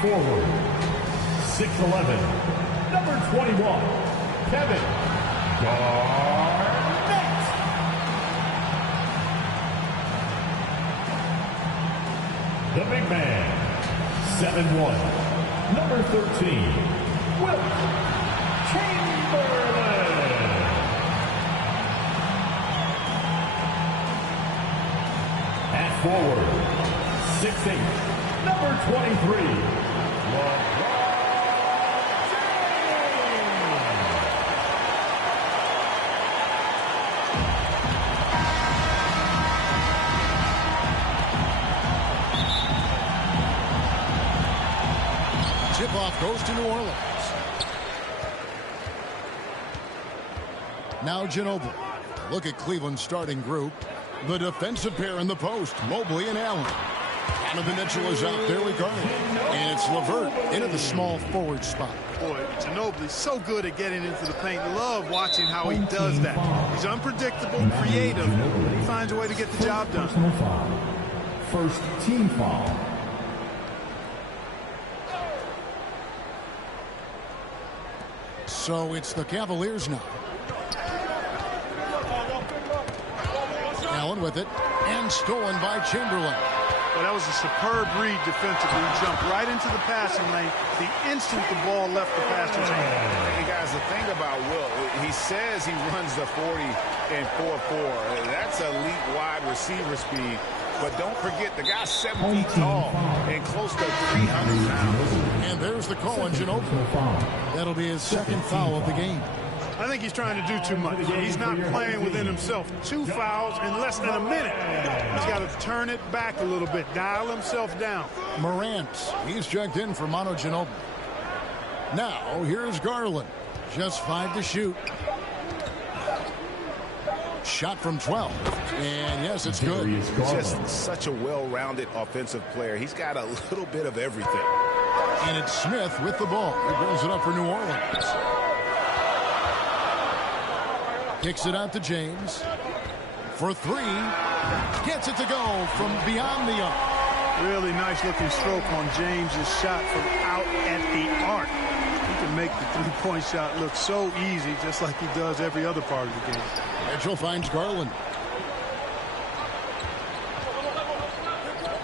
Forward, 6'11", number 21, Kevin Garnett. The big man, 7'1", number 13, Wilt Chamberlain. At forward, 6'8", number 23, Tip-off goes to New Orleans. Now Ginobili. Look at Cleveland's starting group. The defensive pair in the post, Mobley and Allen. Donovan Mitchell is out there with Garland. And it's LeVert into the small forward spot. Boy, Ginobili's so good at getting into the paint. Love watching how he does that. He's unpredictable, creative, but he finds a way to get the job done. First team foul. So it's the Cavaliers now. Allen with it, and stolen by Chamberlain. Well, that was a superb read defensively. He jumped right into the passing lane the instant the ball left the passer's hand. Hey, guys, the thing about Wilt, he says he runs the 40 and 4.4. That's elite wide receiver speed. But don't forget, the guy's 7 feet tall and close to 300 pounds. And there's the call on Ginobili. That'll be his second foul of the game. I think he's trying to do too much. He's not playing within himself. 2 fouls in less than a minute. He's got to turn it back a little bit, dial himself down. Morant, he's checked in for Manu Ginobili. Now, here's Garland. Just 5 to shoot. Shot from 12. And yes, it's good. He's just such a well-rounded offensive player. He's got a little bit of everything. And it's Smith with the ball. He brings it up for New Orleans. Kicks it out to James. For 3. Gets it to go from beyond the arc. Really nice looking stroke on James's shot from out at the arc. He can make the three-point shot look so easy, just like he does every other part of the game. Mitchell finds Garland.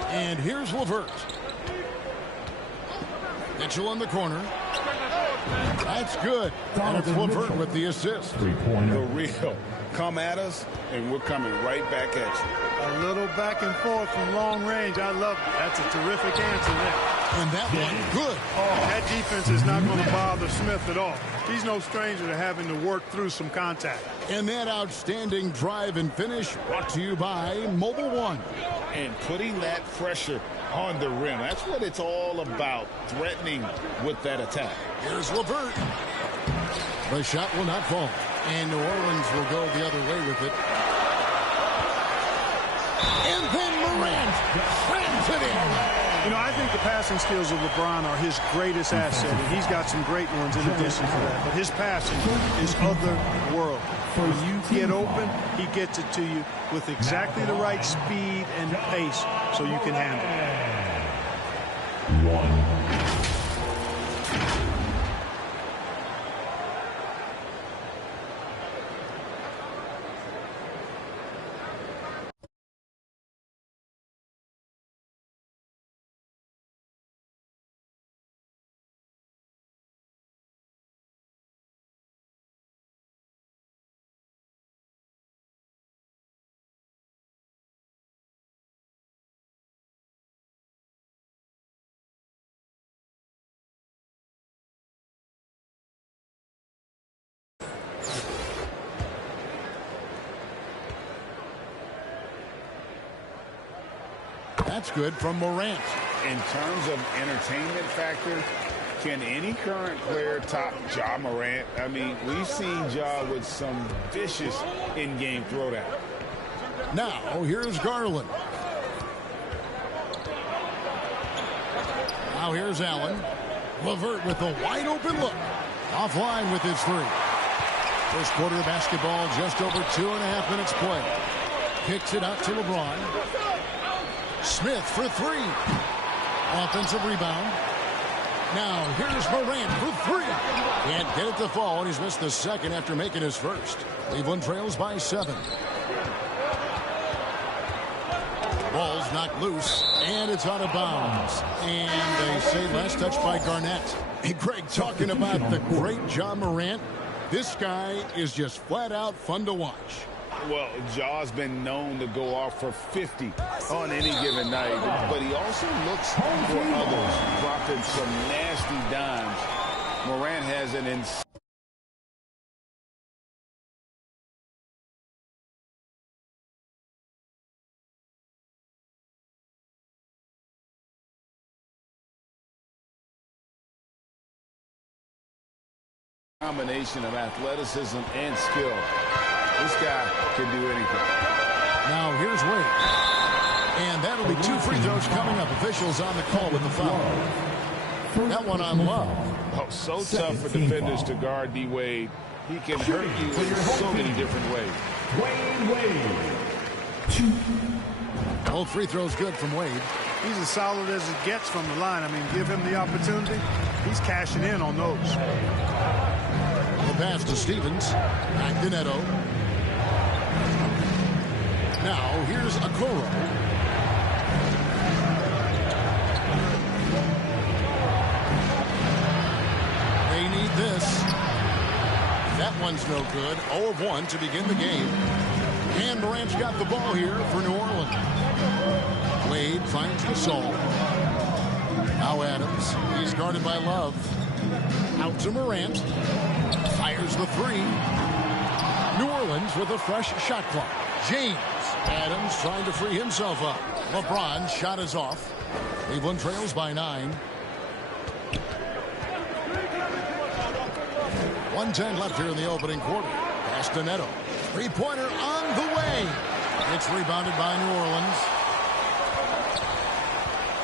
And here's LeVert. Mitchell in the corner. That's good. And it's LeVert with the assist. The real. Come at us, and we're coming right back at you. A little back and forth from long range. I love it. That's a terrific answer there. And that one, good. That defense is not going to bother Smith at all. He's no stranger to having to work through some contact. And that outstanding drive and finish brought to you by Mobile One. And putting that pressure on the rim. That's what it's all about, threatening with that attack. Here's LeVert. The shot will not fall. And New Orleans will go the other way with it. And then Morant slams it in. You know, I think the passing skills of LeBron are his greatest asset, and he's got some great ones in addition to that. But his passing is otherworldly. When you get open, he gets it to you with exactly the right speed and pace so you can handle it. That's good from Morant. In terms of entertainment factor, Can any current player top Ja Morant? I mean, we've seen Ja with some vicious in-game throwdown. Now, here's Garland. Now here's Allen. LeVert with a wide-open look. Offline with his three. First quarter of basketball, just over 2.5 minutes play. Kicks it out to LeBron. Smith for three. Offensive rebound. Now here's Morant for three. Can't get it to fall, and he's missed the second after making his first. Cleveland trails by 7. Ball's knocked loose, and it's out of bounds. And they say last touch by Garnett. Hey, Greg, talking about the great Ja Morant, this guy is just flat out fun to watch. Well, Ja's been known to go off for 50 on any given night, but he also looks for others, dropping some nasty dimes. Morant has an insane combination of athleticism and skill. This guy can do anything. Now here's Wade. And that'll be 2 free throws coming up. Officials on the call with the foul. That one on Love. Oh, so tough for defenders to guard D-Wade. He can hurt you in so many different ways. Wade. Both free throws good from Wade. He's as solid as it gets from the line. I mean, give him the opportunity. He's cashing in on those. The pass to Stevens. Back to Neto. Now here's Okoro. They need this. That one's no good. 0 of 1 to begin the game. And Morant's got the ball here for New Orleans. Wade finds Gasol. Now Adams. He's guarded by Love. Out to Morant. Fires the three. New Orleans with a fresh shot clock. James. Adams trying to free himself up. LeBron shot is off. Cleveland trails by 9. 1:10 left here in the opening quarter. Pass to Neto. Three-pointer on the way. It's rebounded by New Orleans.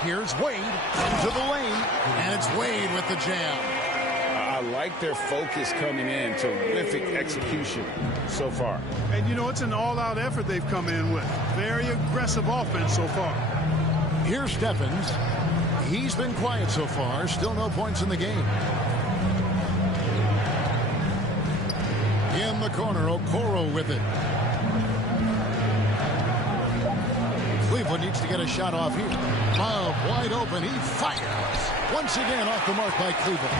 Here's Wade into the lane. And it's Wade with the jam. I like their focus coming in. Terrific execution so far. And, you know, it's an all-out effort they've come in with. Very aggressive offense so far. Here's Stephens. He's been quiet so far. Still no points in the game. In the corner, Okoro with it. Cleveland needs to get a shot off here. Love wide open. He fires. Once again off the mark by Cleveland.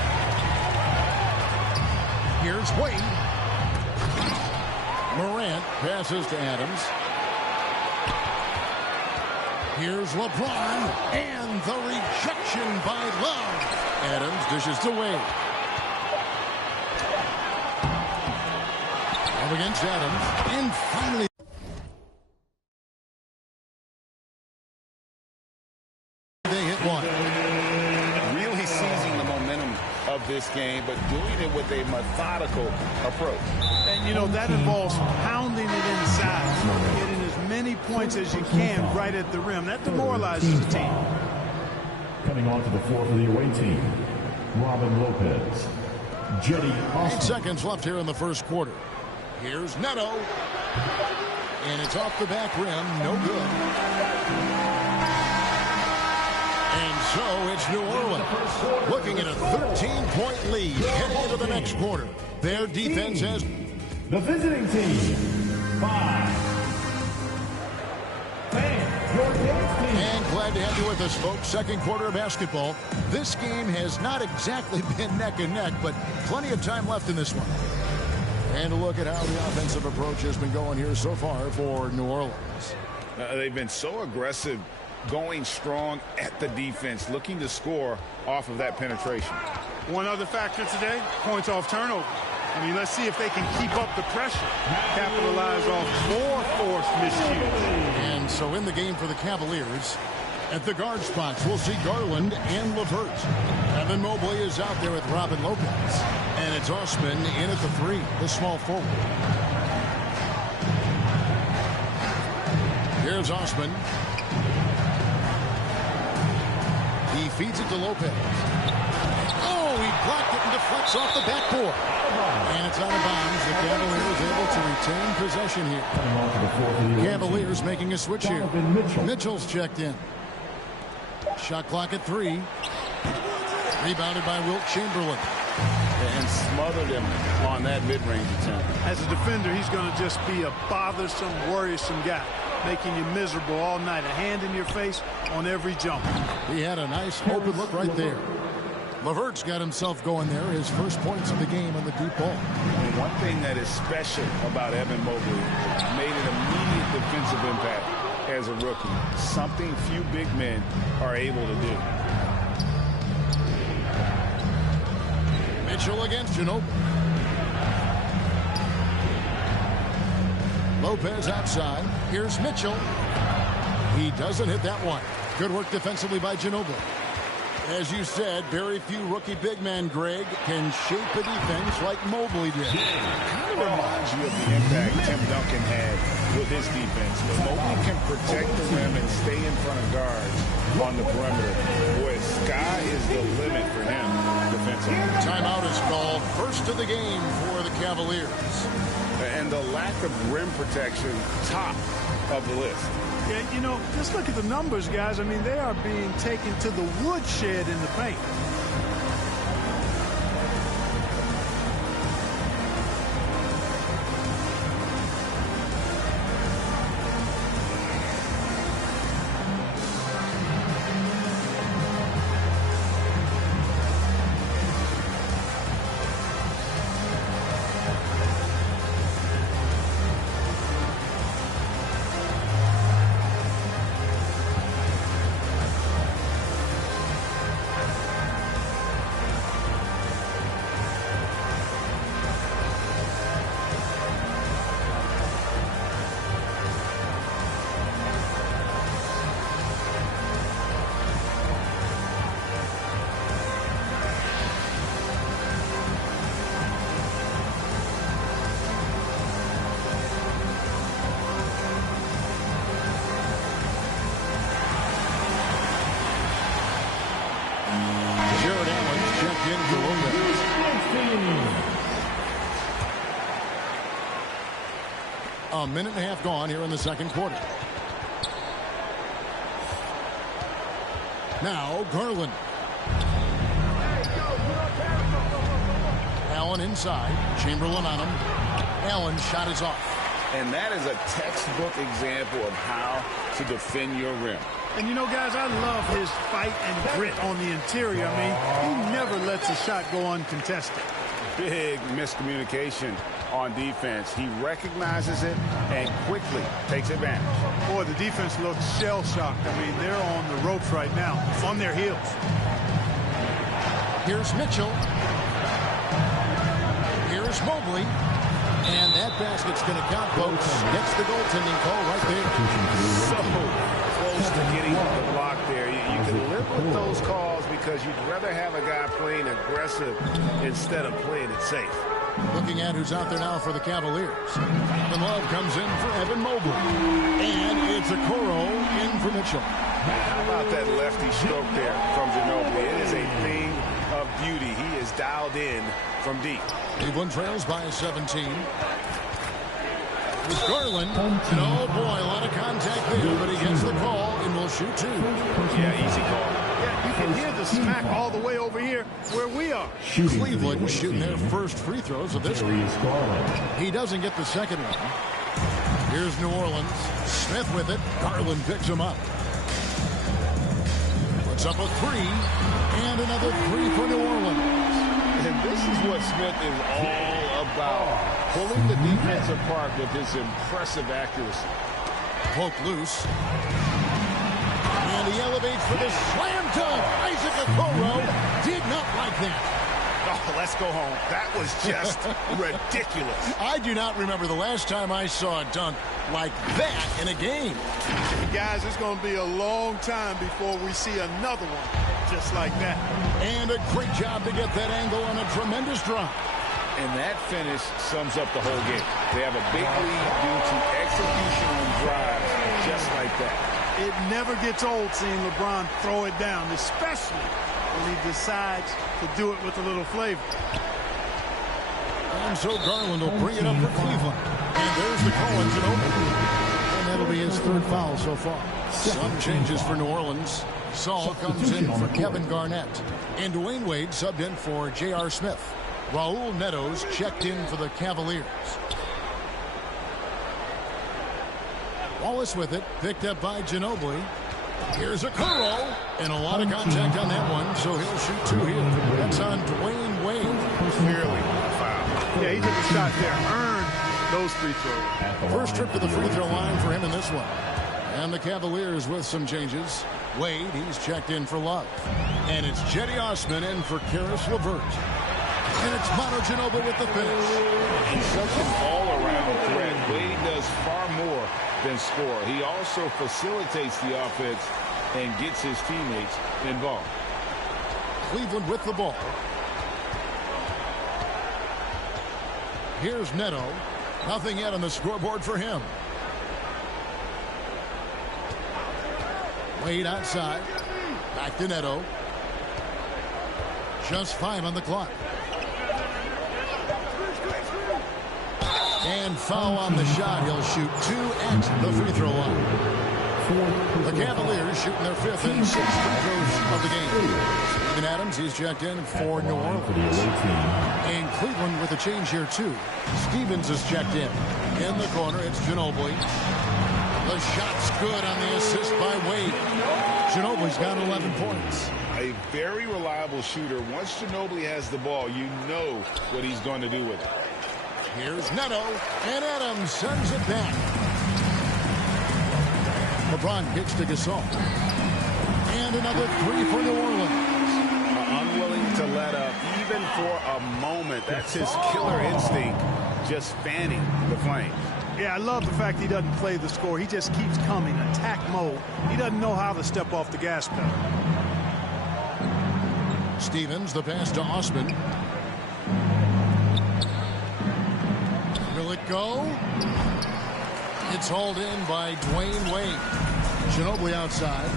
Here's Wade. Morant passes to Adams. Here's LeBron. And the rejection by Love. Adams dishes to Wade. Up against Adams. And finally. They hit one. Really seizing the momentum of this game, but doing it with a methodical approach. And, you know, that involves pounding it inside, getting as many points as you can right at the rim. That demoralizes the team. Coming onto the floor for the away team, Robin Lopez. Jetty 8 seconds left here in the first quarter. Here's Neto. And it's off the back rim. No good. And so it's New Orleans looking at a 13-point lead heading into the next quarter. Their defense has... The visiting team, 5. And glad to have you with us, folks. Second quarter of basketball. This game has not exactly been neck and neck, but plenty of time left in this one. And a look at how the offensive approach has been going here so far for New Orleans. They've been so aggressive, going strong at the defense, looking to score off of that penetration. One other factor today, points off turnover. I mean, let's see if they can keep up the pressure, capitalize off more forced miscues. And so in the game for the Cavaliers, At the guard spots, we'll see Garland and LeVert. Evan Mobley is out there with Robin Lopez. And it's Osman in at the 3, the small forward. Here's Osman. He feeds it to Lopez. Oh, he blocked it and deflects off the backboard. And it's out of bounds. The Cavaliers able to retain possession here. Cavaliers making a switch here. Mitchell's checked in. Shot clock at 3. Rebounded by Wilt Chamberlain. And smothered him on that mid-range attempt. As a defender, he's going to just be a bothersome, worrisome guy, making you miserable all night. A hand in your face on every jump. He had a nice open look right there. LeVert's got himself going there. His first points of the game on the deep ball. And one thing that is special about Evan Mobley, made an immediate defensive impact as a rookie. Something few big men are able to do. Mitchell against Ginobili. Lopez outside. Here's Mitchell. He doesn't hit that one. Good work defensively by Ginobili. As you said, very few rookie big men, Greg, can shape a defense like Mobley did. Kind of reminds you of the impact Tim Duncan had with his defense. But Mobley can protect the rim and stay in front of guards on the perimeter. Boy, sky is the limit for him defensively. Timeout is called. First of the game for the Cavaliers. And the lack of rim protection, top of the list. Yeah, you know, just look at the numbers, guys. I mean, they are being taken to the woodshed in the paint. A minute and a half gone here in the second quarter. Now Garland. Allen inside. Chamberlain on him. Allen's shot is off. And that is a textbook example of how to defend your rim. And you know, guys, I love his fight and grit on the interior. I mean, he never lets a shot go uncontested. Big miscommunication on defense. He recognizes it and quickly takes advantage. Boy, the defense looks shell-shocked. I mean, they're on the ropes right now, on their heels. Here's Mitchell. Here's Mobley. And that basket's going to count, folks. Gets the goaltending call right there. So close to getting the block there. You can live with those calls because you'd rather have a guy playing aggressive instead of playing it safe. Looking at who's out there now for the Cavaliers. And Love comes in for Evan Mobley. And it's a Okoro in for Mitchell. How about that lefty stroke there from Ginobili? It is a thing of beauty. He is dialed in from deep. Cleveland trails by 17. With Garland. And oh boy, a lot of contact there, but he gets the call and will shoot two. Yeah, easy call. Yeah, you can hear the smack all the way over here where we are. Cleveland shooting their first free throws of this one. He doesn't get the second one. Here's New Orleans. Smith with it. Garland picks him up. Puts up a three. And another three for New Orleans. And this is what Smith is all about. Pulling the defense apart with his impressive accuracy. Poke loose. And he elevates for the slam dunk. Isaac Okoro did not like that. Oh, let's go home. That was just ridiculous. I do not remember the last time I saw a dunk like that in a game. Guys, it's going to be a long time before we see another one just like that. And a great job to get that angle on a tremendous drop. And that finish sums up the whole game. They have a big lead due to execution on drives just like that. It never gets old seeing LeBron throw it down, especially when he decides to do it with a little flavor. And so Garland will bring it up for Cleveland. And there's the call on Ginobili. And that'll be his third foul so far. Some changes for New Orleans. Saul comes in for Kevin Garnett. And Dwayne Wade subbed in for J.R. Smith. Raul Neto's checked in for the Cavaliers. Wallace with it, picked up by Ginobili. Here's a curl, and a lot of contact on that one, so he'll shoot two here. That's on Dwayne Wade. Clearly a foul. Yeah, he took a shot there, earned those free throws. First trip to the free throw line for him in this one. And the Cavaliers with some changes. Wade, he's checked in for Love. And it's Jetty Osman in for Karis LeVert. And it's Manu Ginobili with the finish. He's such an all-around threat. Wade does far more than score. He also facilitates the offense and gets his teammates involved. Cleveland with the ball. Here's Neto. Nothing yet on the scoreboard for him. Wade outside. Back to Neto. Just 5 on the clock. And foul on the shot. He'll shoot 2 at the free throw line. The Cavaliers shooting their 5th and 6th free throws of the game. Steven Adams, he's checked in for New Orleans. And Cleveland with a change here, too. Stevens is checked in. In the corner, it's Ginobili. The shot's good on the assist by Wade. Ginobili's got 11 points. A very reliable shooter. Once Ginobili has the ball, you know what he's going to do with it. Here's Neto, and Adams sends it back. LeBron kicks to Gasol. And another 3 for New Orleans. Unwilling to let up, even for a moment. That's his killer instinct, just fanning the flames. Yeah, I love the fact he doesn't play the score. He just keeps coming, attack mode. He doesn't know how to step off the gas pedal. Stevens, the pass to Osman. Will it go? It's hauled in by Dwayne Wade. Ginobili outside.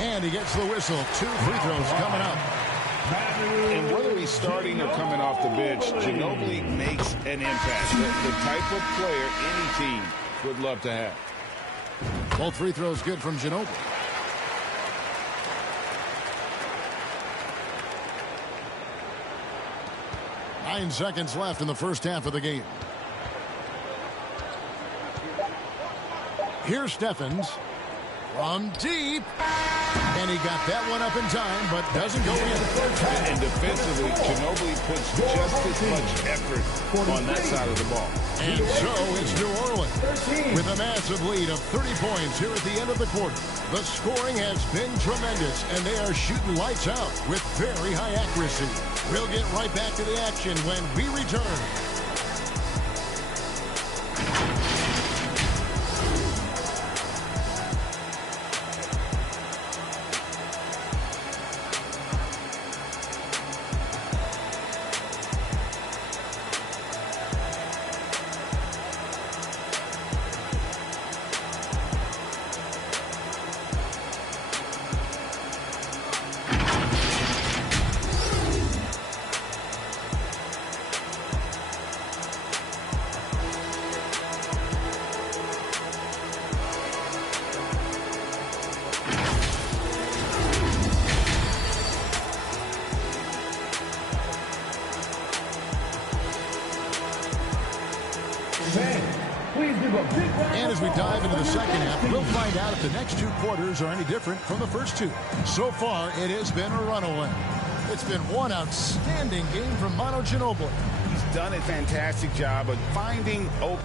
And he gets the whistle. 2 free throws coming up. And whether he's starting or coming off the bench, Ginobili makes an impact. The type of player any team would love to have. Both free throws good from Ginobili. Nine seconds left in the first half of the game. Here's Steffens from deep. And he got that one up in time, but doesn't go in. And defensively, Ginobili puts just as much effort on that side of the ball. And so it's New Orleans with a massive lead of 30 points here at the end of the quarter. The scoring has been tremendous, and they are shooting lights out with very high accuracy. We'll get right back to the action when we return. And as we dive into the second half, we'll find out if the next 2 quarters are any different from the first 2. So far, it has been a runaway. It's been one outstanding game from Manu Ginobili. He's done a fantastic job of finding open.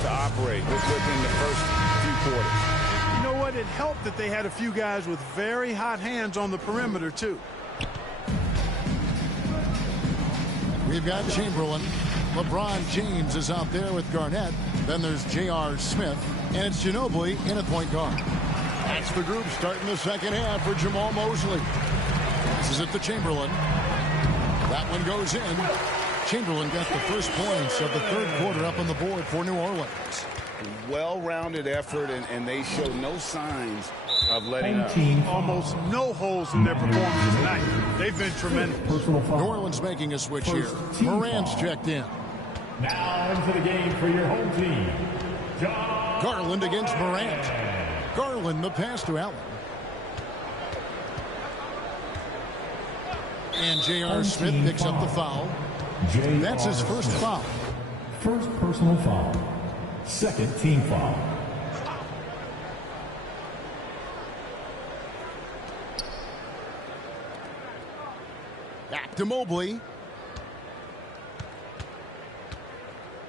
to operate within the first few quarters. You know what? It helped that they had a few guys with very hot hands on the perimeter, too. We've got Chamberlain. LeBron James is out there with Garnett. Then there's J.R. Smith. And it's Ginobili in at point guard. That's the group starting the second half for Jamal Mosley. This is it to Chamberlain. That one goes in. Chamberlain got the first points of the third quarter up on the board for New Orleans. Well-rounded effort, and they show no signs of letting up. Almost no holes in their performance tonight. They've been tremendous. New Orleans making a switch here. Morant's checked in. Now into the game for your home team. Garland against Morant. Garland the pass to Allen. And J.R. Smith picks up the foul. That's his first foul. First personal foul. Second team foul. Back to Mobley.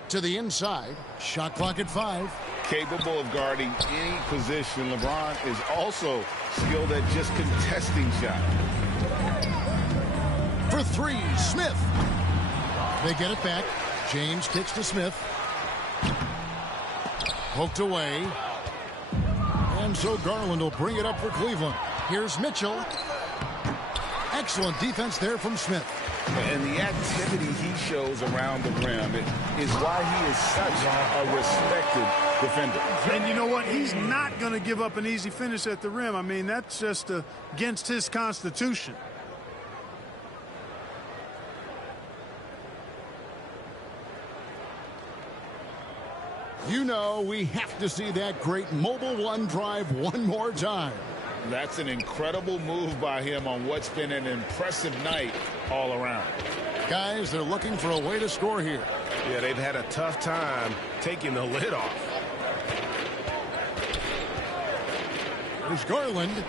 To the inside. Shot clock at 5. Capable of guarding any position. LeBron is also skilled at just contesting shots. For 3, Smith. They get it back. James kicks to Smith. Poked away. And so Garland will bring it up for Cleveland. Here's Mitchell. Excellent defense there from Smith. And the activity he shows around the rim is why he is such a respected defender. And you know what? He's not going to give up an easy finish at the rim. I mean, that's just against his constitution. You know, we have to see that great Mobile One drive one more time. That's an incredible move by him on what's been an impressive night all around. Guys, they're looking for a way to score here. Yeah, they've had a tough time taking the lid off. There's Garland.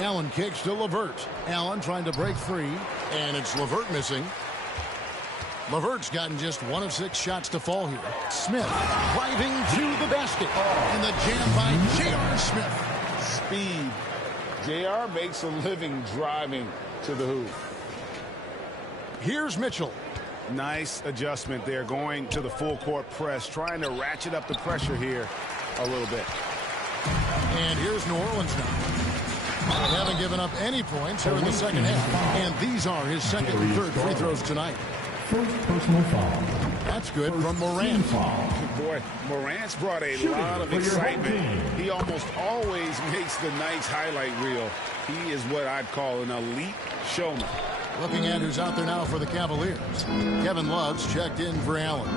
Allen kicks to LeVert. Allen trying to break free, and it's LeVert missing. LeVert's gotten just 1 of 6 shots to fall here. Smith driving to the basket. And the jam by J.R. Smith. Speed. J.R. makes a living driving to the hoop. Here's Mitchell. Nice adjustment there, going to the full court press, trying to ratchet up the pressure here a little bit. And here's New Orleans now. They haven't given up any points here in the second half. And these are his second and third free throws tonight. First personal foul. That's good from Morant. Boy, Morant's brought a lot of excitement. He almost always makes the nice highlight reel. He is what I'd call an elite showman. Looking at who's out there now for the Cavaliers. Kevin Love's checked in for Allen.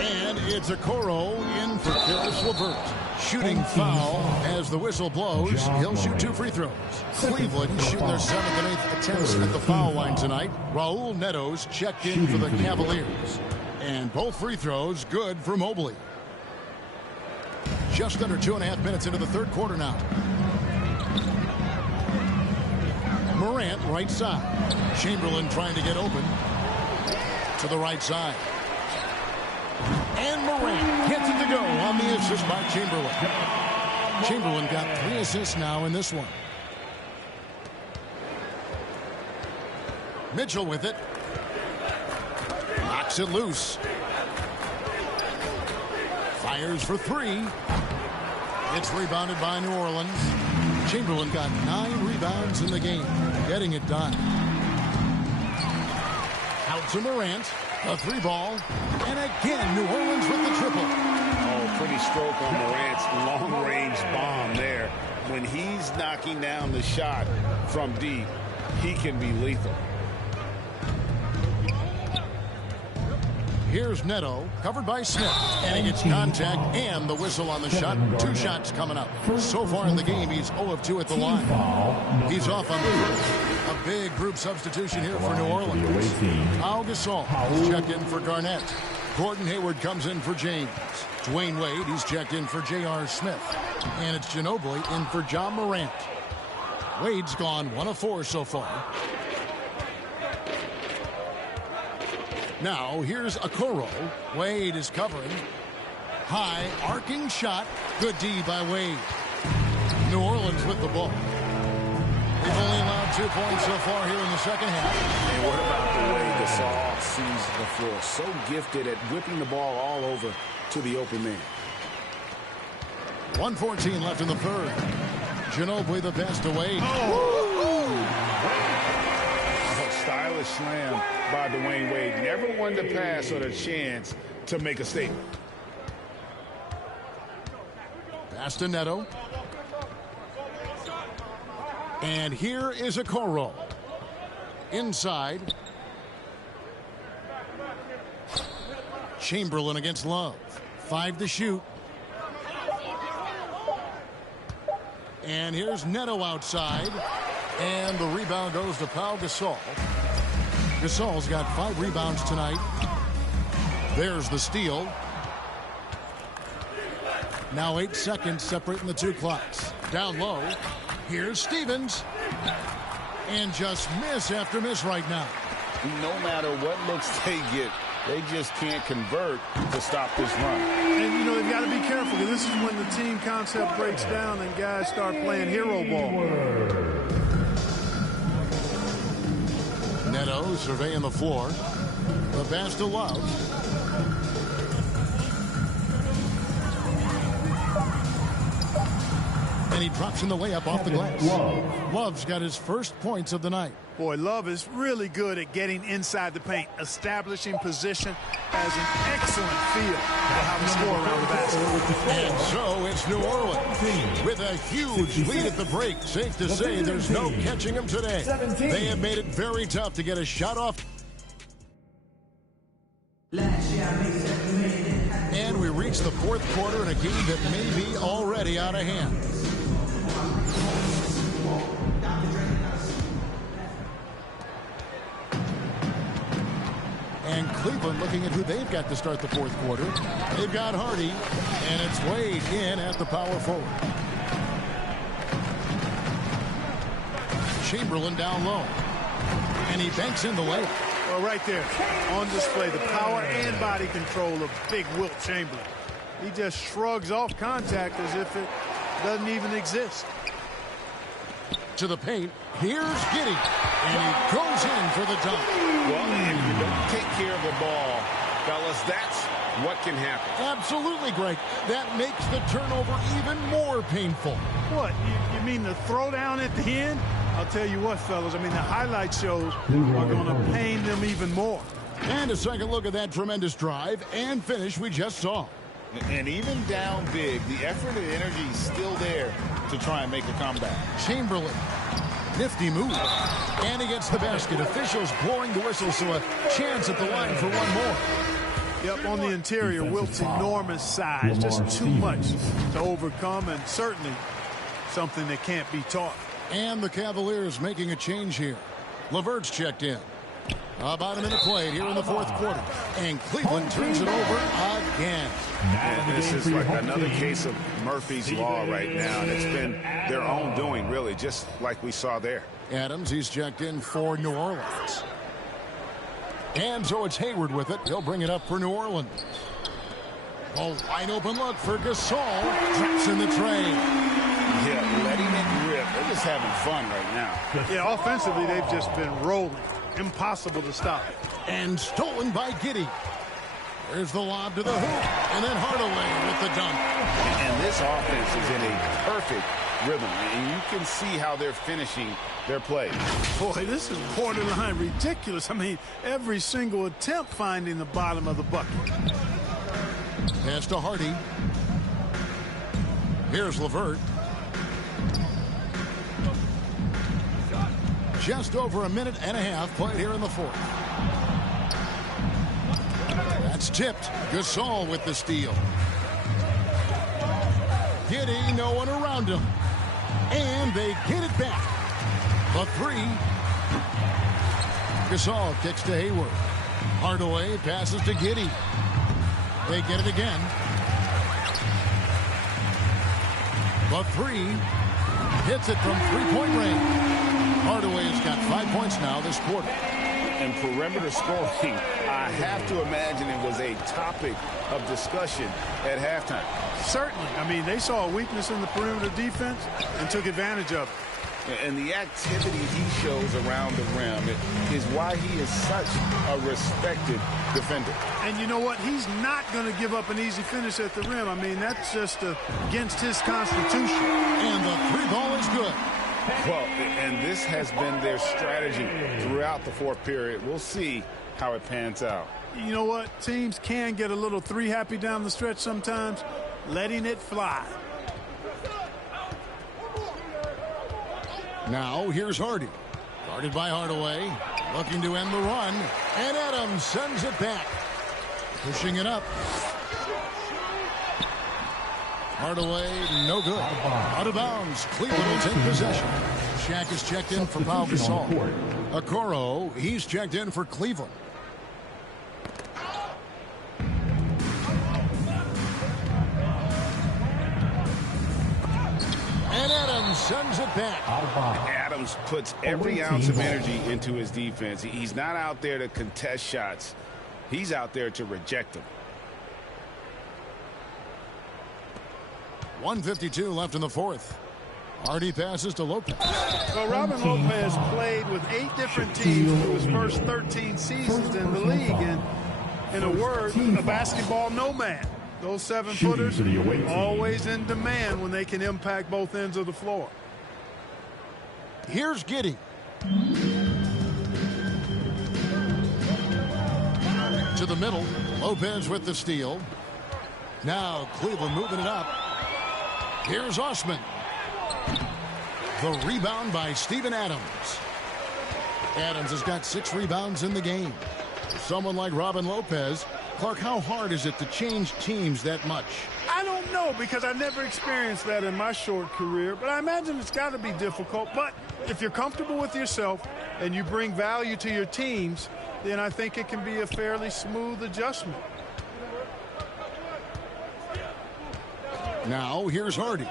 And it's Okoro in for Caris LeVert. Shooting foul as the whistle blows. He'll shoot 2 free throws. Cleveland shooting their 7th and 8th attempts at the foul line tonight. Raul Neto's checked in for the Cavaliers. And both free throws good for Mobley. Just under 2.5 minutes into the third quarter now. Morant right side. Chamberlain trying to get open. To the right side. And Morant gets it to go on the assist by Chamberlain. Chamberlain got 3 assists now in this one. Mitchell with it. Knocks it loose. Fires for 3. It's rebounded by New Orleans. Chamberlain got 9 rebounds in the game. Getting it done. Out to Morant. A 3-ball. And again, New Orleans with the triple. Oh, pretty stroke on Morant's long-range bomb there. When he's knocking down the shot from deep, he can be lethal. Here's Neto, covered by Smith. And he gets contact and the whistle on the shot. 2 shots coming up. So far in the game, he's 0 of 2 at the line. He's off on the first. A big group substitution here for New Orleans. Pau Gasol is checked in for Garnett. Gordon Hayward comes in for James. Dwayne Wade, he's checked in for J.R. Smith. And it's Ginobili in for John Morant. Wade's gone 1 of 4 so far. Now here's Okoro. Wade is covering. High arcing shot. Good D by Wade. New Orleans with the ball. They've only allowed 2 points so far here in the second half. And what about the way Gasol sees the floor? So gifted at whipping the ball all over to the open man. 1:14 left in the third. Ginobili the pass to Wade. A stylish slam by Dwayne Wade. Never won the pass or the chance to make a statement. Pass to Neto. And here is Okoro. Inside. Chamberlain against Love. 5 to shoot. And here's Neto outside. And the rebound goes to Pau Gasol. Gasol's got 5 rebounds tonight. There's the steal. Now 8 seconds separating the two clocks. Down low. Here's Stevens. And just miss after miss right now. No matter what looks they get, they just can't convert to stop this run. And, you know, they've got to be careful, because this is when the team concept breaks down and guys start playing hero ball. Neto surveying the floor. The pass to Love. And he drops in the layup off the glass. Love's got his first points of the night. Boy, Love is really good at getting inside the paint, establishing position, has an excellent feel for how to score around the basket. And so it's New Orleans with a huge lead at the break. Safe to say there's no catching them today. They have made it very tough to get a shot off. And we reach the fourth quarter in a game that may be already out of hand. And Cleveland looking at who they've got to start the fourth quarter. They've got Hardy, and it's Wade in at the power forward. Chamberlain down low. And he banks in the layup. Well, right there, on display, the power and body control of big Wilt Chamberlain. He just shrugs off contact as if it doesn't even exist. To the paint, here's Giddey, and he goes in for the dunk. Well, if you don't take care of the ball, fellas, that's what can happen. Absolutely, Greg. That makes the turnover even more painful. What, you mean the throwdown at the end? I'll tell you what, fellas, I mean, the highlight shows are going to pain them even more. And a second look at that tremendous drive and finish we just saw. And even down big, the effort and energy is still there to try and make a comeback. Chamberlain, nifty move. And he gets the basket. Officials blowing the whistle, so a chance at the line for one more. Yep, on the interior, Wilt's enormous size, just too much to overcome, and certainly something that can't be taught. And the Cavaliers making a change here. LeVert's checked in. About a minute played here in the fourth quarter. And Cleveland turns it over again. And this is like another case of Murphy's Law right now. And it's been their own doing, really, just like we saw there. Adams, he's checked in for New Orleans. And so it's Hayward with it. He'll bring it up for New Orleans. A wide open look for Gasol. Drops in the tray. Yeah, letting it rip. They're just having fun right now. Yeah, offensively, they've just been rolling. Impossible to stop. And stolen by Giddey. There's the lob to the hoop. And then Hardaway with the dunk. And this offense is in a perfect rhythm. And you can see how they're finishing their play. Boy, this is borderline ridiculous. I mean, every single attempt finding the bottom of the bucket. Pass to Hardy. Here's LeVert. Just over a minute and a half played here in the fourth. That's tipped. Gasol with the steal. Giddey, no one around him. And they get it back. The three. Gasol kicks to Hayward. Hardaway passes to Giddey. They get it again. The three. Hits it from three-point range. Hardaway has got 5 points now this quarter. And perimeter scoring, I have to imagine it was a topic of discussion at halftime. Certainly. I mean, they saw a weakness in the perimeter defense and took advantage of it. And the activity he shows around the rim is why he is such a respected defender. And you know what? He's not going to give up an easy finish at the rim. I mean, that's just against his constitution. And the three ball is good. Well, and this has been their strategy throughout the fourth period. We'll see how it pans out. You know what? Teams can get a little three happy down the stretch sometimes, letting it fly. Now here's Hardy. Guarded by Hardaway. Looking to end the run. And Adams sends it back. Pushing it up. Hardaway, no good. Out of bounds. Cleveland will take possession. Shaq is checked in for Pau Gasol. Okoro, he's checked in for Cleveland. And Adams sends it back. Adams puts every ounce of energy into his defense. He's not out there to contest shots. He's out there to reject them. 1:52 left in the fourth. Hardy passes to Lopez. Well, Robin Lopez played with 8 different teams through his first 13 seasons in the league. And in a word, a basketball nomad. Those 7-footers always in demand when they can impact both ends of the floor. Here's Giddey. To the middle. Lopez with the steal. Now Cleveland moving it up. Here's Osman. The rebound by Steven Adams. Adams has got 6 rebounds in the game. For someone like Robin Lopez, Clark, how hard is it to change teams that much? I don't know, because I never experienced that in my short career, but I imagine it's got to be difficult. But if you're comfortable with yourself and you bring value to your teams, then I think it can be a fairly smooth adjustment. Now here's Hardy.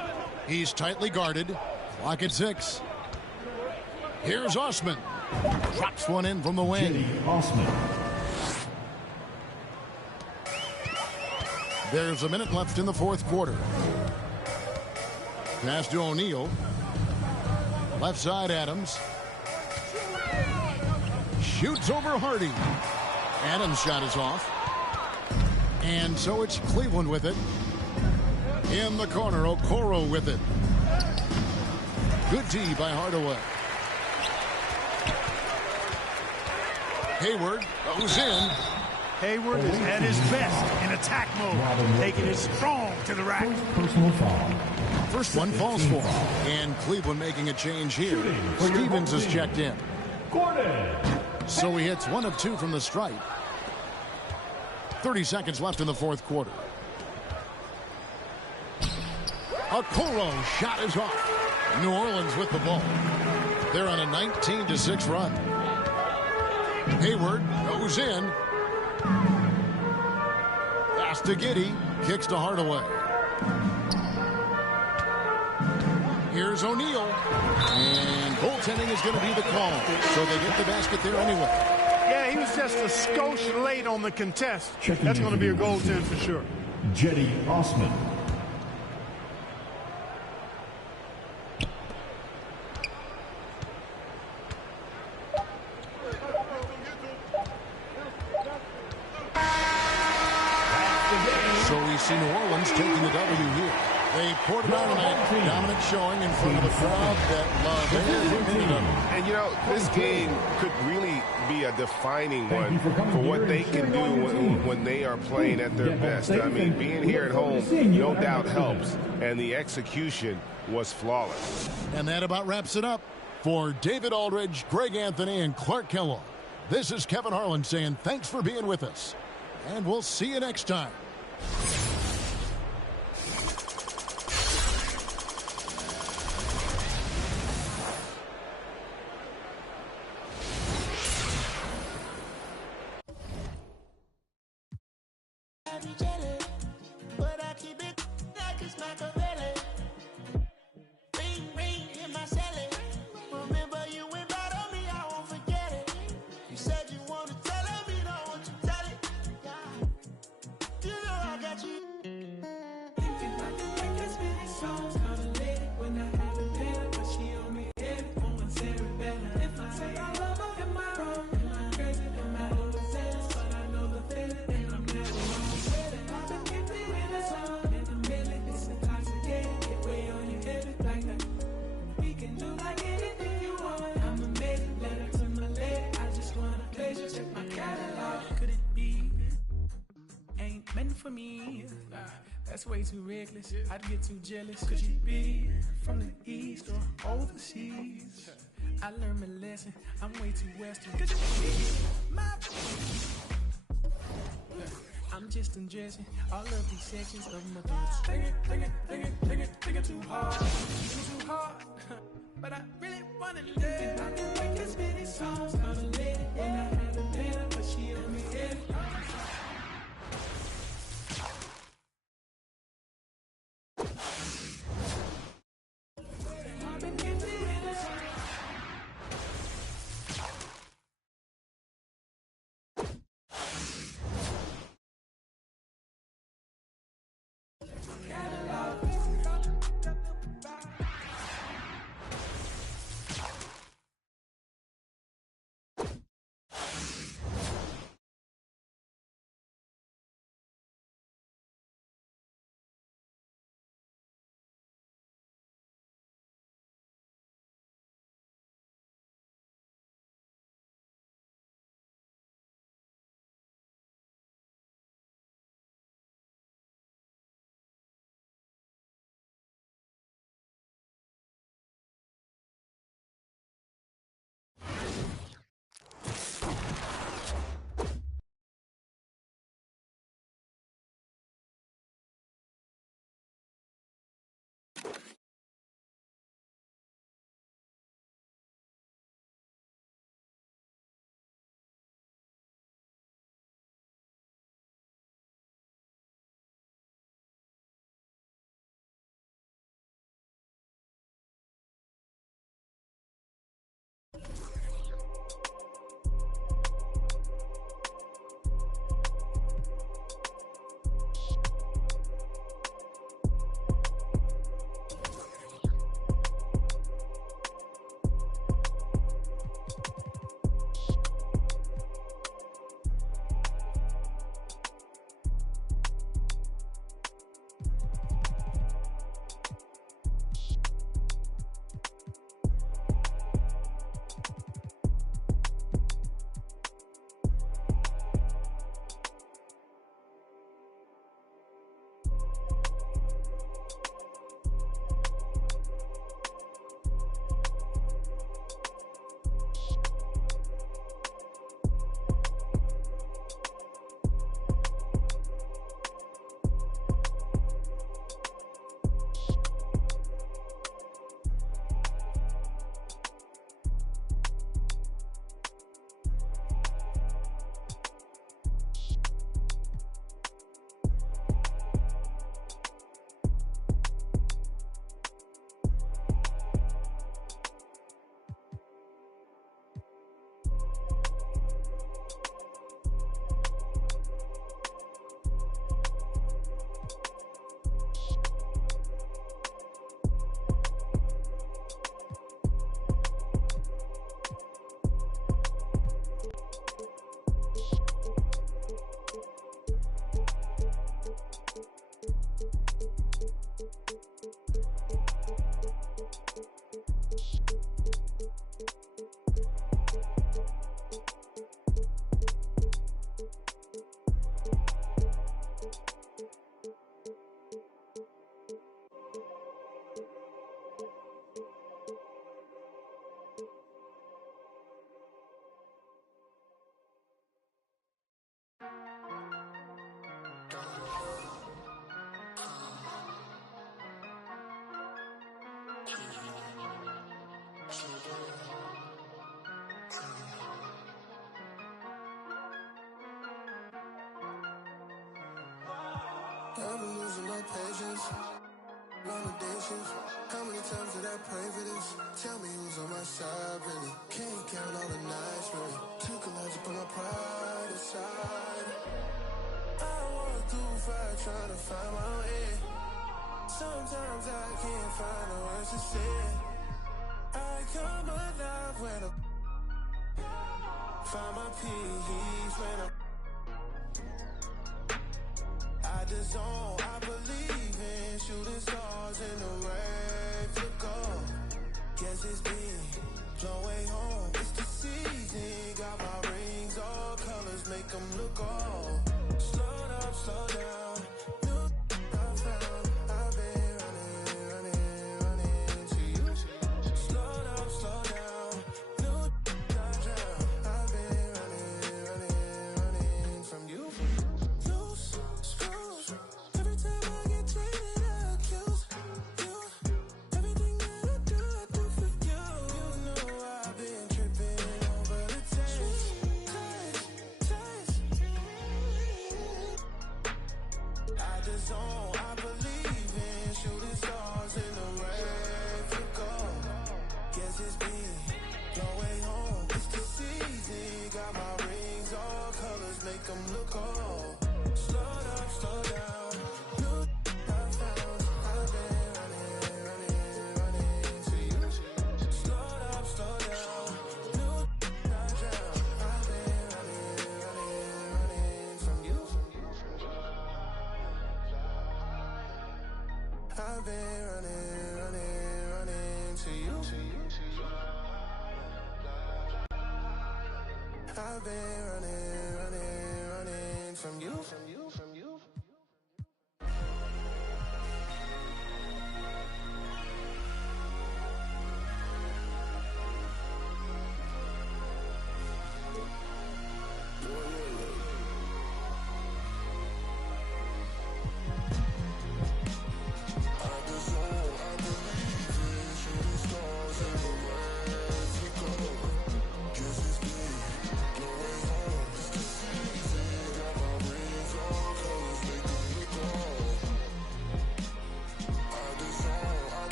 He's tightly guarded. Clock at 6. Here's Osman. Drops one in from the wing. Osman. There's a minute left in the fourth quarter. Pass to O'Neal. Left side Adams. Shoots over Hardy. Adams' shot is off. And so it's Cleveland with it. In the corner, Okoro with it. Good D by Hardaway. Hayward goes in. Hayward is at his best in attack mode, taking it strong to the rack. Personal foul. First one falls for him. And Cleveland making a change here. Stevens is checked in. Gordon. So he hits 1 of 2 from the stripe. 30 seconds left in the fourth quarter. Okoro shot is off. New Orleans with the ball. They're on a 19-6 run. Hayward goes in. Pass to Giddey. Kicks to Hardaway. Here's O'Neal. And goaltending is going to be the call. So they get the basket there anyway. Yeah, he was just a skosh late on the contest. That's going to be a goaltend for sure. Jetty Osman. So we see New Orleans taking the W here. They poured it out on a dominant showing in front of a crowd that loved every minute of it. And, you know, this game could really be a defining one for what they can do when they are playing at their best. I mean, being here at home, no doubt helps. And the execution was flawless. And that about wraps it up. For David Aldridge, Greg Anthony, and Clark Kellogg, this is Kevin Harlan saying thanks for being with us. And we'll see you next time. Ring, ring in my celly. Remember you went out on me, I won't forget it. You said you for me. Nah, that's way too reckless. I'd get too jealous. Could you be from the east or overseas? I learned my lesson. I'm way too western. Could you be my... I'm just undressing all of these sections of my thoughts. Thinking too hard. But I really wanna live. I can make as many songs. I'm a lady and I haven't met her, but she let me hit it. I've been getting it. I'm losing my patience, limitations. How many times did I pray for this? Tell me who's on my side, really. Can't count all the nights, really. Took a lot to put my pride aside. I walk through fire trying to find my way. Sometimes I can't find the words to say. I come alive when I find my peace when I just zone, I believe in shooting stars in the rain. Look up, guess it's been long way home. It's the season, got my rings, all colors make them look off. Slow up, slow down, I've been running to you. I've been running from you.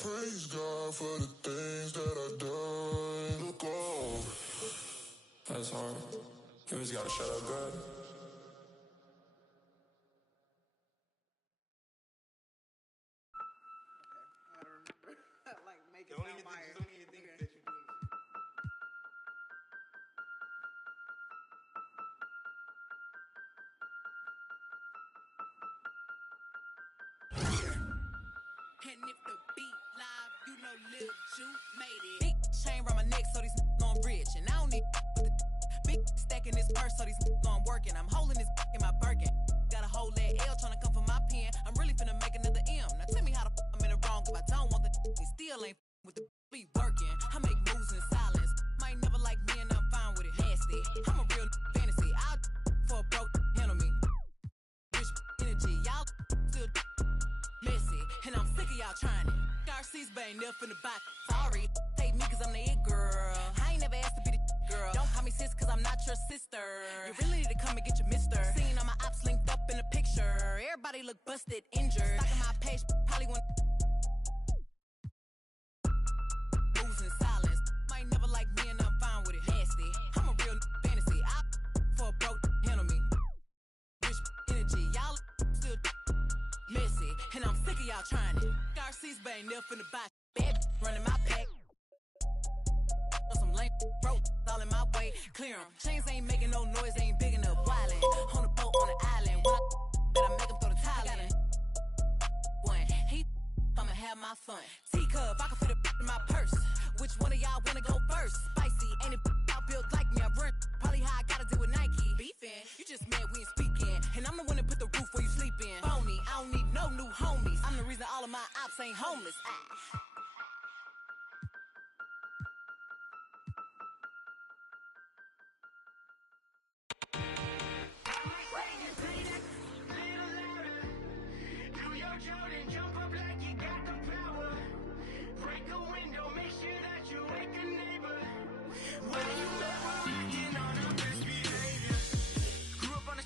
Praise God for the things that I've done. Look on. That's hard. You always gotta shut up, God. And if the beat live, you know Lil Ju made it. Big chain around my neck, so these on rich. And I don't need with the big stack in this purse, so these on working. I'm holding this in my Birkin. Got a whole leg L trying to come for my pen. I'm really finna make another M. Now tell me how the I'm in the wrong if I don't want the we still ain't with the be working. I make moves in silence. Might never like me and I'm fine with it. Nasty. I'm a real fantasy. I'll for a broke handle me. Rich energy. Y'all still messy, and I'm sick of y'all trying it. RC's but ain't never finna buy. Sorry, take me cause I'm the it girl. I ain't never asked to be the girl. Don't call me sis cause I'm not your sister. You really need to come and get your mister. Seen all my ops linked up in a picture. Everybody look busted, injured. Stalking my page, probably want moves in silence. Might never like me and I'm fine with it. Nasty, I'm a real fantasy. I for a broke handle me. Rich energy, y'all still messy, and I'm sick of y'all trying it. RC's but ain't never finna buy. Bad running my pack. Some lame broke all in my way. Clear 'em. Chains ain't making no noise, ain't big enough. Wildin' on the boat on the island. When I make 'em throw the tile in. One, I'ma have my fun. Teacup, I can fit it in my purse. Which one of y'all wanna go first? Spicy, ain't it out built like me? I run probably how I gotta deal with Nike. Beefin', you just mad we ain't speaking. And I'm the one that put the roof where you sleepin'. Phony, I don't need no new homies. I'm the reason all of my ops ain't homeless.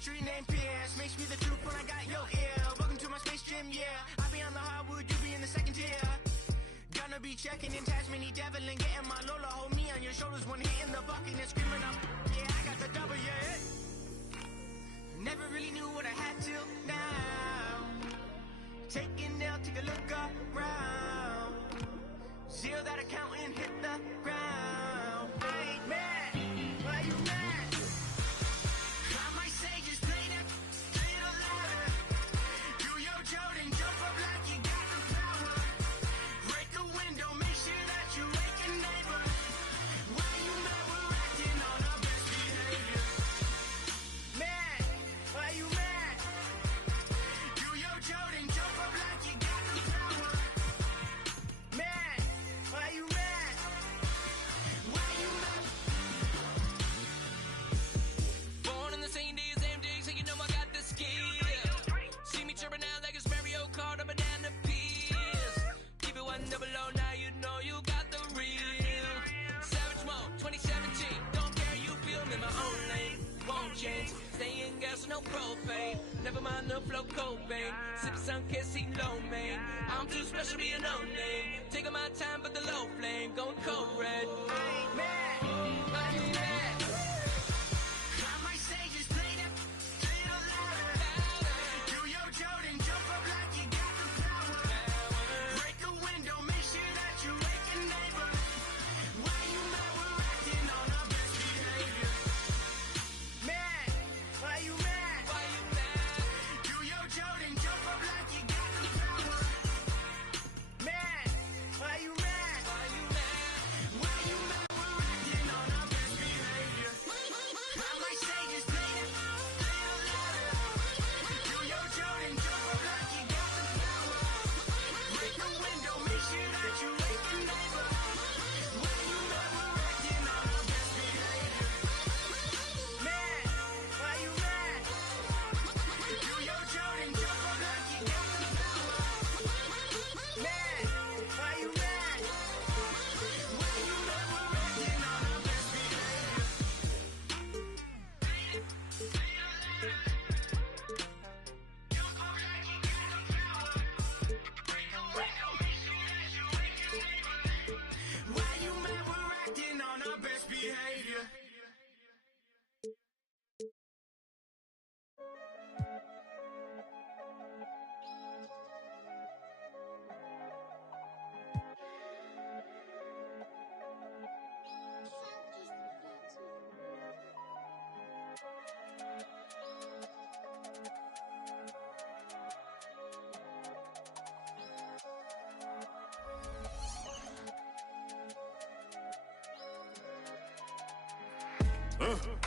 Street named PS makes me the truth when I got your ear. Welcome to my space gym, yeah. I be on the hardwood, you be in the second tier. Gonna be checking in Tasmania, devil and getting my Lola. Hold me on your shoulders when hitting the bucket and screaming up. Yeah, I got the double, yeah. Never really knew what I had till now. Taking down, take a look around. Zero that account and hit the ground. I ain't mad, why you mad? Jordan, jump up like you got the power. Break a window, make sure that you wake a neighbor. Why you mad? We're acting on our best behavior. Mad, why you mad? Do your Jordan, jump up like you got the power. Mad, why you mad? Why you mad? Born in the same day as MJ, so you know I got the skill. See me chirping out like it's Mario Kart or banana peels. Keep it 100, now you know you got the real. Savage Mode 2017, don't care, you feel me, my own lane. Won't change, stay in gas, no propane. Never mind the flow, Cobain. Sip sun, kissy, low main. I'm too special, be a no name. Taking my time, but the low flame, going cold red. I ain't mad, I ain't mad. I might say just play that little louder. Do your Jordan, jump up like you got the power.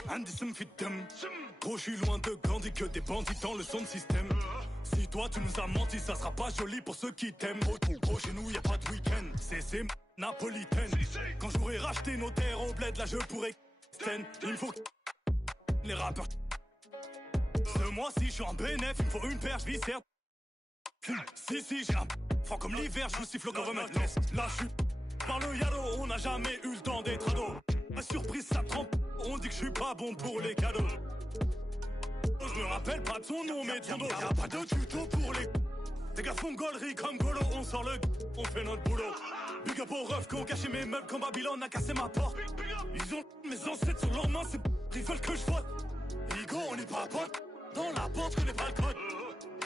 Indicem fit dem. Gros, j'suis loin de Gandhi que des bandits dans le son système. Si toi tu nous as menti, ça sera pas joli pour ceux qui t'aiment. Gros, chez nous y'a pas de week-end. C'est napolitaine. Quand j'aurai racheté nos terres au bled, là je pourrais il faut que les rappeurs. Ce mois-ci, j'suis en bénéf, il me faut une paire, j'viscère. Si, j'ai un franc comme l'hiver, j'vous siffle au government. Là j'suis par le yaro, on n'a jamais eu le temps d'être ado. Ma surprise, ça trempe, on dit que j'suis pas bon pour les cadeaux. Je me rappelle pas de son nom, mais ton dos. Y'a pas de tuto pour les. Des gars font gaulerie comme Golo, on sort le on fait notre boulot. Big up aux refs qui ont caché mes meubles quand Babylone a cassé ma porte. Ils ont mes ancêtres sur leurs mains, c'est ils veulent que je vote. Igo, on n'est pas potes, dans la porte, je connais pas le code.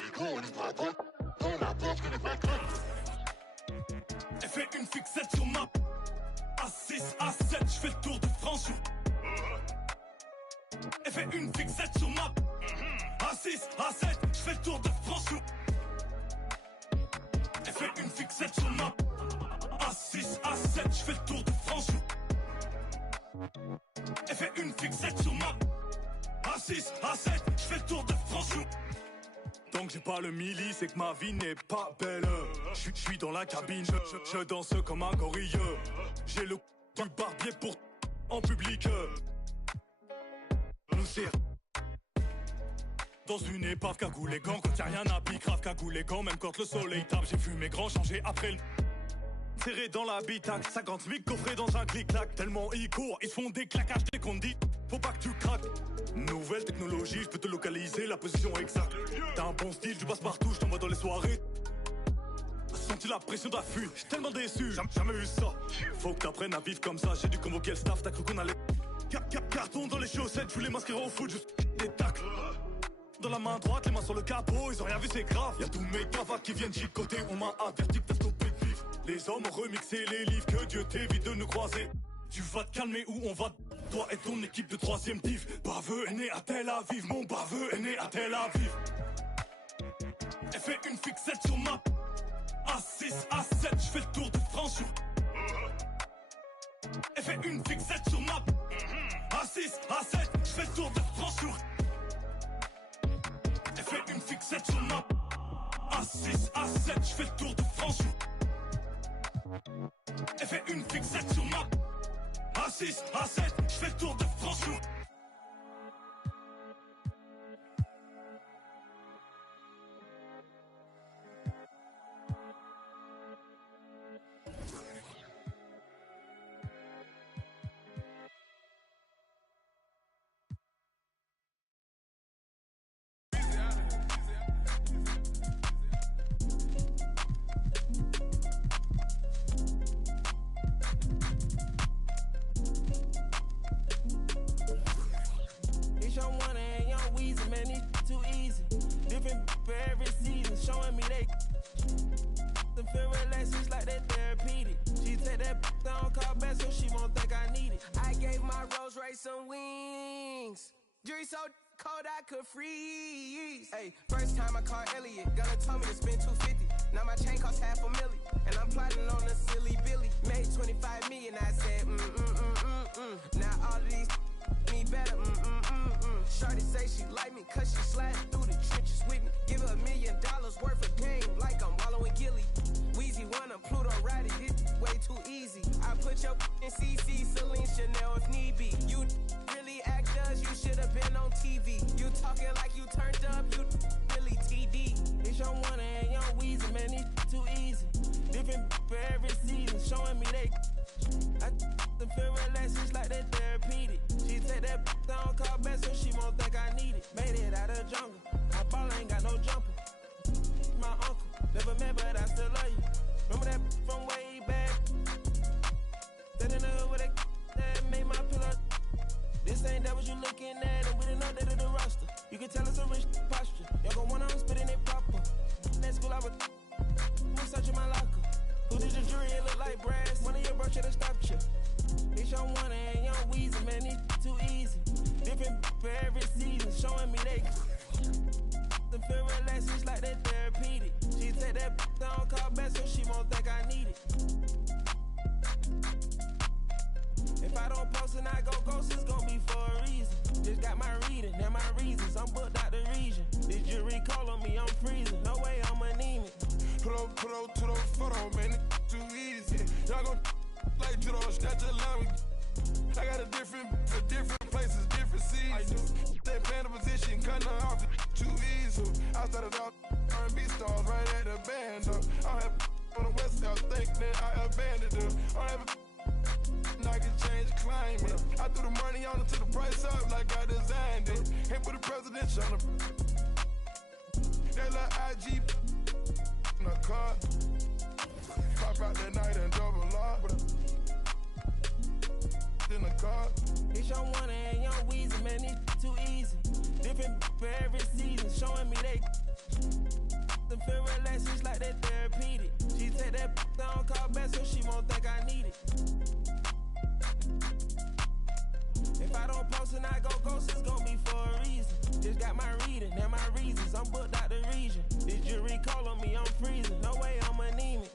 Igo, on n'est pas potes, dans la porte, je connais pas le code. Elle fait une fixette sur ma A6, A7, je fais le tour de France sur. Elle fait une fixette sur ma A6, A7, je fais le tour de France sur. Elle fait une fixette sur ma A6, A7, je fais le tour de France. Elle fait une fixette sur ma A6, A7, je fais le tour de France. Tant que j'ai pas le milli, c'est que ma vie n'est pas belle. Je suis dans la cabine, je danse comme un gorille. J'ai le du barbier pour en public. Nous c'est dans une épave cagoulé quand y'a rien à pique, grave cagoulé quand même quand le soleil tape. J'ai vu mes grands changer après le serré dans l'habitacle, 50 000 coffrés dans un clic-clac. Tellement ils courent, ils font des claquages dès qu'on dit faut pas que tu craques. Nouvelle technologie, je peux te localiser la position exacte. T'as un bon style, tu passes partout, je t'envoie dans les soirées. Senti la pression d'affût, j'suis tellement déçu, jamais vu ça. Faut que t'apprennes à vivre comme ça, j'ai dû convoquer le staff, t'as cru qu'on allait. Carton dans les chaussettes, je voulais m'inscrire au foot, juste des tacles. Dans la main droite, les mains sur le capot, ils ont rien vu, c'est grave. Y'a tous mes cavacs qui viennent chicoter, on m'a averti que t'as stoppé de vivre. Les hommes ont remixé les livres, que Dieu t'évite de nous croiser. Tu vas te calmer où on va, toi et ton équipe de 3ème div. Baveux est né à Tel Aviv, mon baveux est né à Tel Aviv. Elle fait une fixette sur ma A6, A7, je fais le tour de France sur. Elle fait une fixette sur ma A6, A7, je fais le tour de France sur. Elle fait une fixette sur ma A6, A7, je fais le tour de France sur. Elle fait une fixette sur ma A6, A7, je fais le tour de France sur. Could freeze. Hey, first time I called Elliot, Gunna told me to spend $250. Now my chain costs $500,000, and I'm plotting on a silly Billy. Made 25 million, I said Now all of these me better, Shorty say she like me, cause she sliding through the trenches with me. Give her $1 million worth of game, like I'm wallowing Gilly. Weezy wanna Pluto ride it, it's way too easy. I put your in CC, Celine, Chanel if need be. You really actors, you should've been on TV. You talking like you turned up, you really TD. It's your one and young Weezy, man, it's too easy. Different for every season, showing me they. I feel relaxed, it's like that therapeutic. She take that down, call back, so she won't think it, made it out of jungle. My ball ain't got no jumper. My uncle, never met, but I still love you. Remember that from way back? That in the hood with that made my pillow. This ain't that what you looking at, and we didn't know that of the roster. You can tell it's a rich posture. Y'all gon' want on spitting it proper. That school I was searching my locker. Who did your jury? It look like brass. One of your bro should've stopped you. It's young one and young Weezy, man, it's too easy. Different for every season, showing me they the feel relaxed, it's like that therapeutic. She take that down, call back so she won't think I need it. If I don't post and I go ghost, it's gon' be for a reason. Just got my reading and my reasons. I'm booked out the region. This jury call on me, I'm freezing. No way I'm anemic. Put up to those photos, man, it's too easy. Y'all gon' like judo, snatch a line. I got a different for different places, different seasons. They playing the position, cutting her off too easy. I started out R&B stars right at the band. I have on the West Coast, think that I abandoned them. I have I can change climate. I threw the money on it to the price up like I designed it. Ain't put the presidential on the that little IG in the car. Pop out that night and double up in the car. It's young one and young Weezy, man, it's too easy. Different for every season, showing me they the feel relaxed, it's like that therapeutic. She take that down, call back so she won't think I need it. If I don't post and I go ghost, it's gon' be for a reason. Just got my reading and my reasons. I'm booked out the region. This jury call on me, I'm freezing. No way I'm anemic.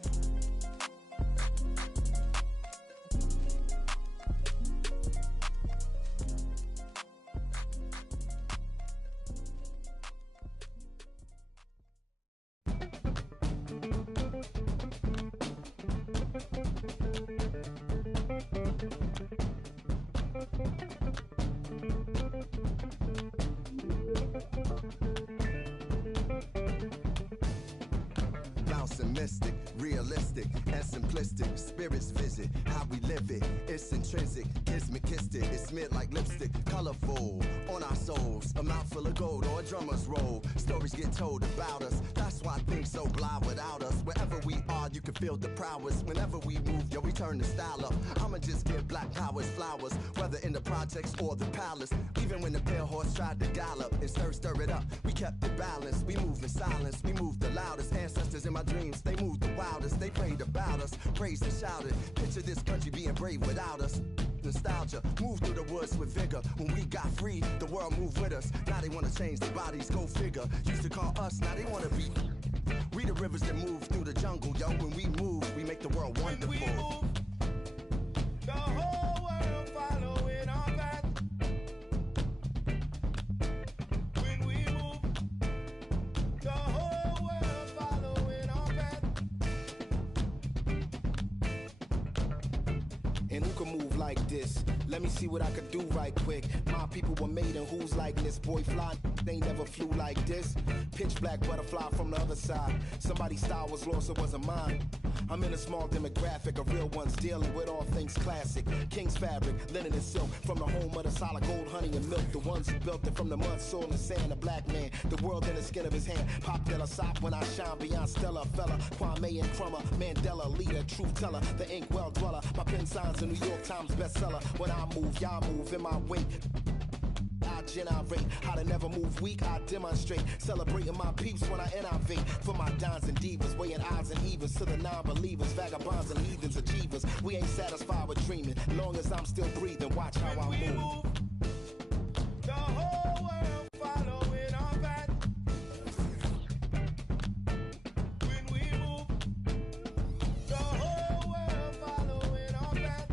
Mystic, realistic, and simplistic. Spirits visit how we live it. It's intrinsic, kissed it. It's smeared like lipstick, colorful on our souls. A mouthful of gold or a drummer's roll. Stories get told about us. That's why things so blah without us. Wherever we are, you can feel the prowess. Whenever we move, yo, we turn the style up. I'ma just give black powers flowers, whether in the projects or the palace. Even when the pale horse tried to gallop and stir it up, we kept it balanced. We move in silence, we move the loudest. Ancestors in my dreams, they moved the wildest. They prayed about us, praised and shouted. Picture this country being brave without us. Nostalgia, move through the woods with vigor. When we got free, the world moved with us. Now they wanna change their bodies, go figure. Used to call us, now they wanna be. We the rivers that move through the jungle, yo. When we move, we make the world wonderful. When we move, the whole world following our path. When we move, the whole world following our path. And who can move like this? Let me see what I could do right quick. My people were made in who's like this. Boy fly, they never flew like this. Pitch black butterfly from the other side. Somebody's style was lost, it wasn't mine. I'm in a small demographic of real ones dealing with all things classic. King's fabric, linen and silk. From the home of the solid gold, honey and milk. The ones who built it from the mud, soil and sand. A black man, the world in the skin of his hand. Pop Della Sop when I shine beyond Stella. Fella, Kwame and Crummer. Mandela, leader, truth teller. The ink well dweller. My pen signs a New York Times bestseller. When I move, y'all move in my wake. I generate how to never move weak. I demonstrate celebrating my peeps when I innovate. For my dons and divas, weighing odds and evens to the non-believers, vagabonds and heathens, achievers. We ain't satisfied with dreaming. Long as I'm still breathing, watch how I move. The whole world following our path. When we move, the whole world following our path.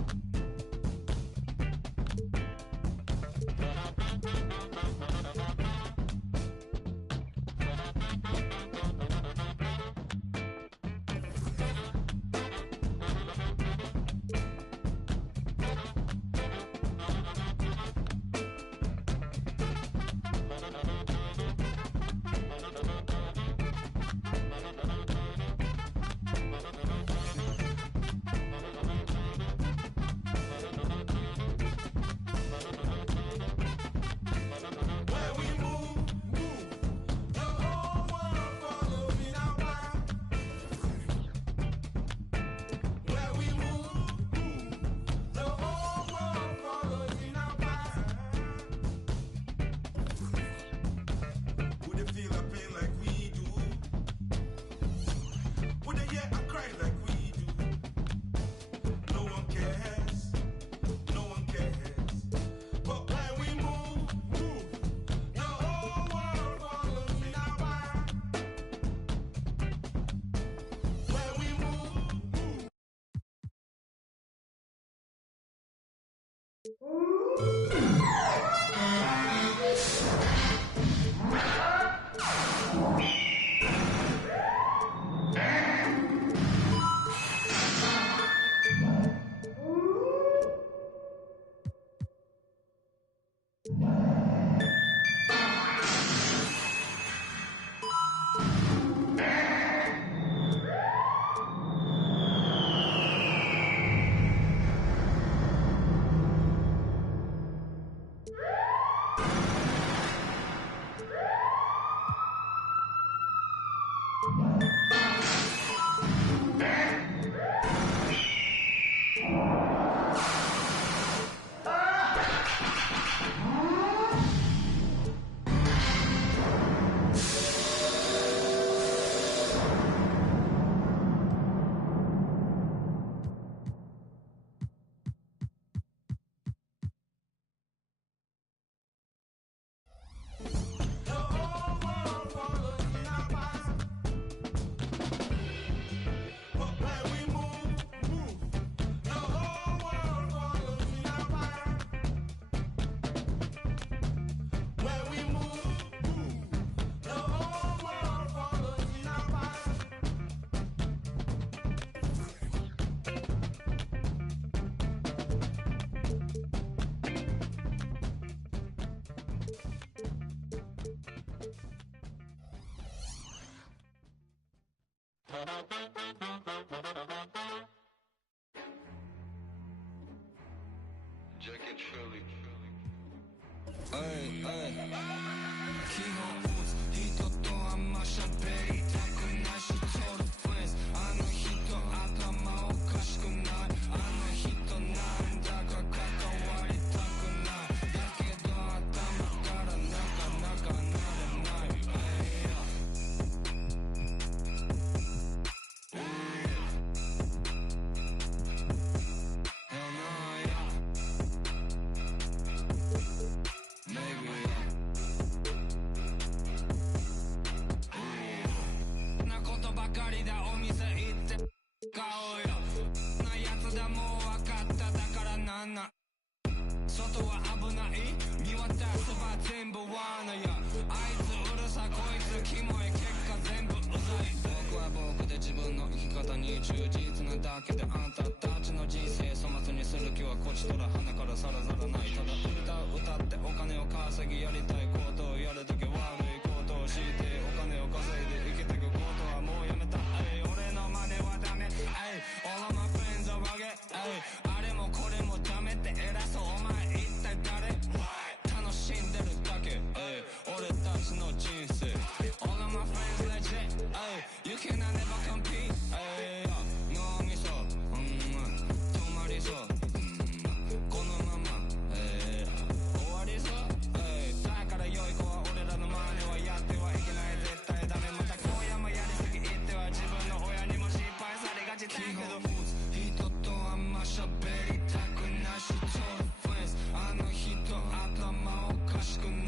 あの人頭おかしくない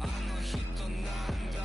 あの人なんだ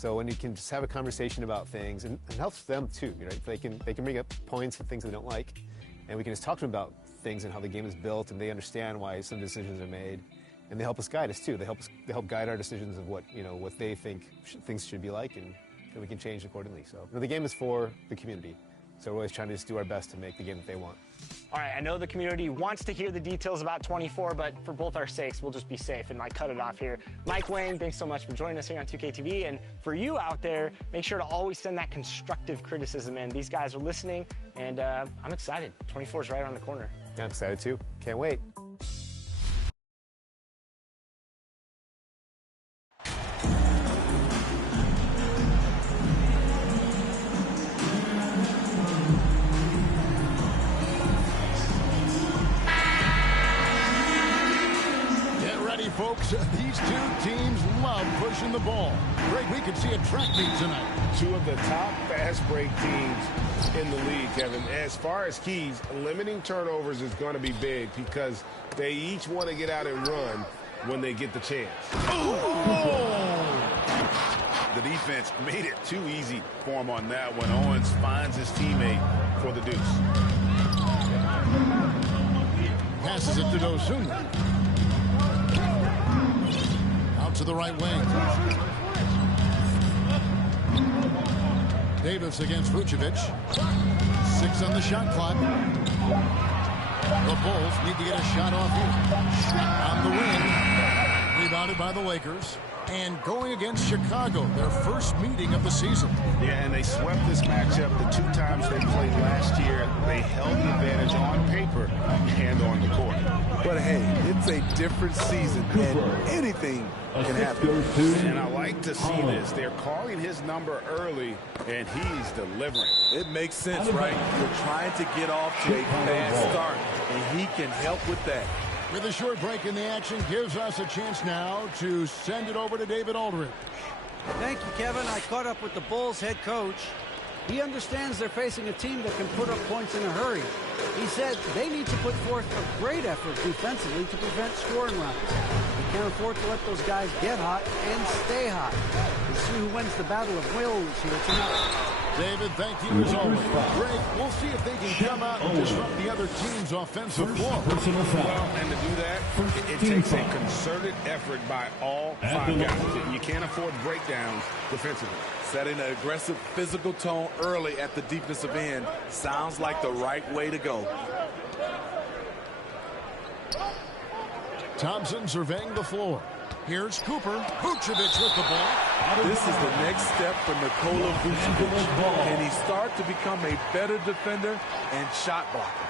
So when you can just have a conversation about things, and it helps them too, right? They can bring up points and things they don't like, and we can just talk to them about things and how the game is built, and they understand why some decisions are made, and they help us guide us too. They help guide our decisions of what they think things should be like, and we can change accordingly. So the game is for the community, so we're always trying to just do our best to make the game that they want. All right, I know the community wants to hear the details about 24, but for both our sakes, we'll just be safe and cut it off here. Mike Wang, thanks so much for joining us here on 2K TV. And for you out there, make sure to always send that constructive criticism in. These guys are listening, and I'm excited. 24 is right around the corner. Yeah, I'm excited too. Can't wait. Folks, these two teams love pushing the ball. Greg, we could see a track meet tonight. Two of the top fast break teams in the league, Kevin. As far as keys, limiting turnovers is going to be big because they each want to get out and run when they get the chance. The defense made it too easy for him on that one. Owens finds his teammate for the deuce. Passes it to Dosunmu. To the right wing. Davis against Vucevic. 6 on the shot clock. The Bulls need to get a shot off here. On the wing. Rebounded by the Lakers. And going against Chicago, their first meeting of the season. Yeah, and they swept this matchup the 2 times they played last year. They held the advantage on paper and on the court. But hey, it's a different season, and anything can happen. And I like to see this. They're calling his number early, and he's delivering. It makes sense, right? You're trying to get off to a fast start, and he can help with that. With a short break in the action, gives us a chance now to send it over to David Aldridge. Thank you, Kevin. I caught up with the Bulls head coach. He understands they're facing a team that can put up points in a hurry. He said they need to put forth a great effort defensively to prevent scoring runs. They can't afford to let those guys get hot and stay hot. We'll see who wins the battle of wills here tonight. David, thank you as always. Greg, we'll see if they can come out and disrupt the other team's offensive floor. Well, and to do that, it takes a concerted effort by all 5 guys. You can't afford breakdowns defensively. Setting an aggressive physical tone early at the defensive end sounds like the right way to go. Thompson surveying the floor. Here's Cooper. Vucevic with the ball. This is the next step for Nikola Vucevic. Can he start to become a better defender and shot blocker?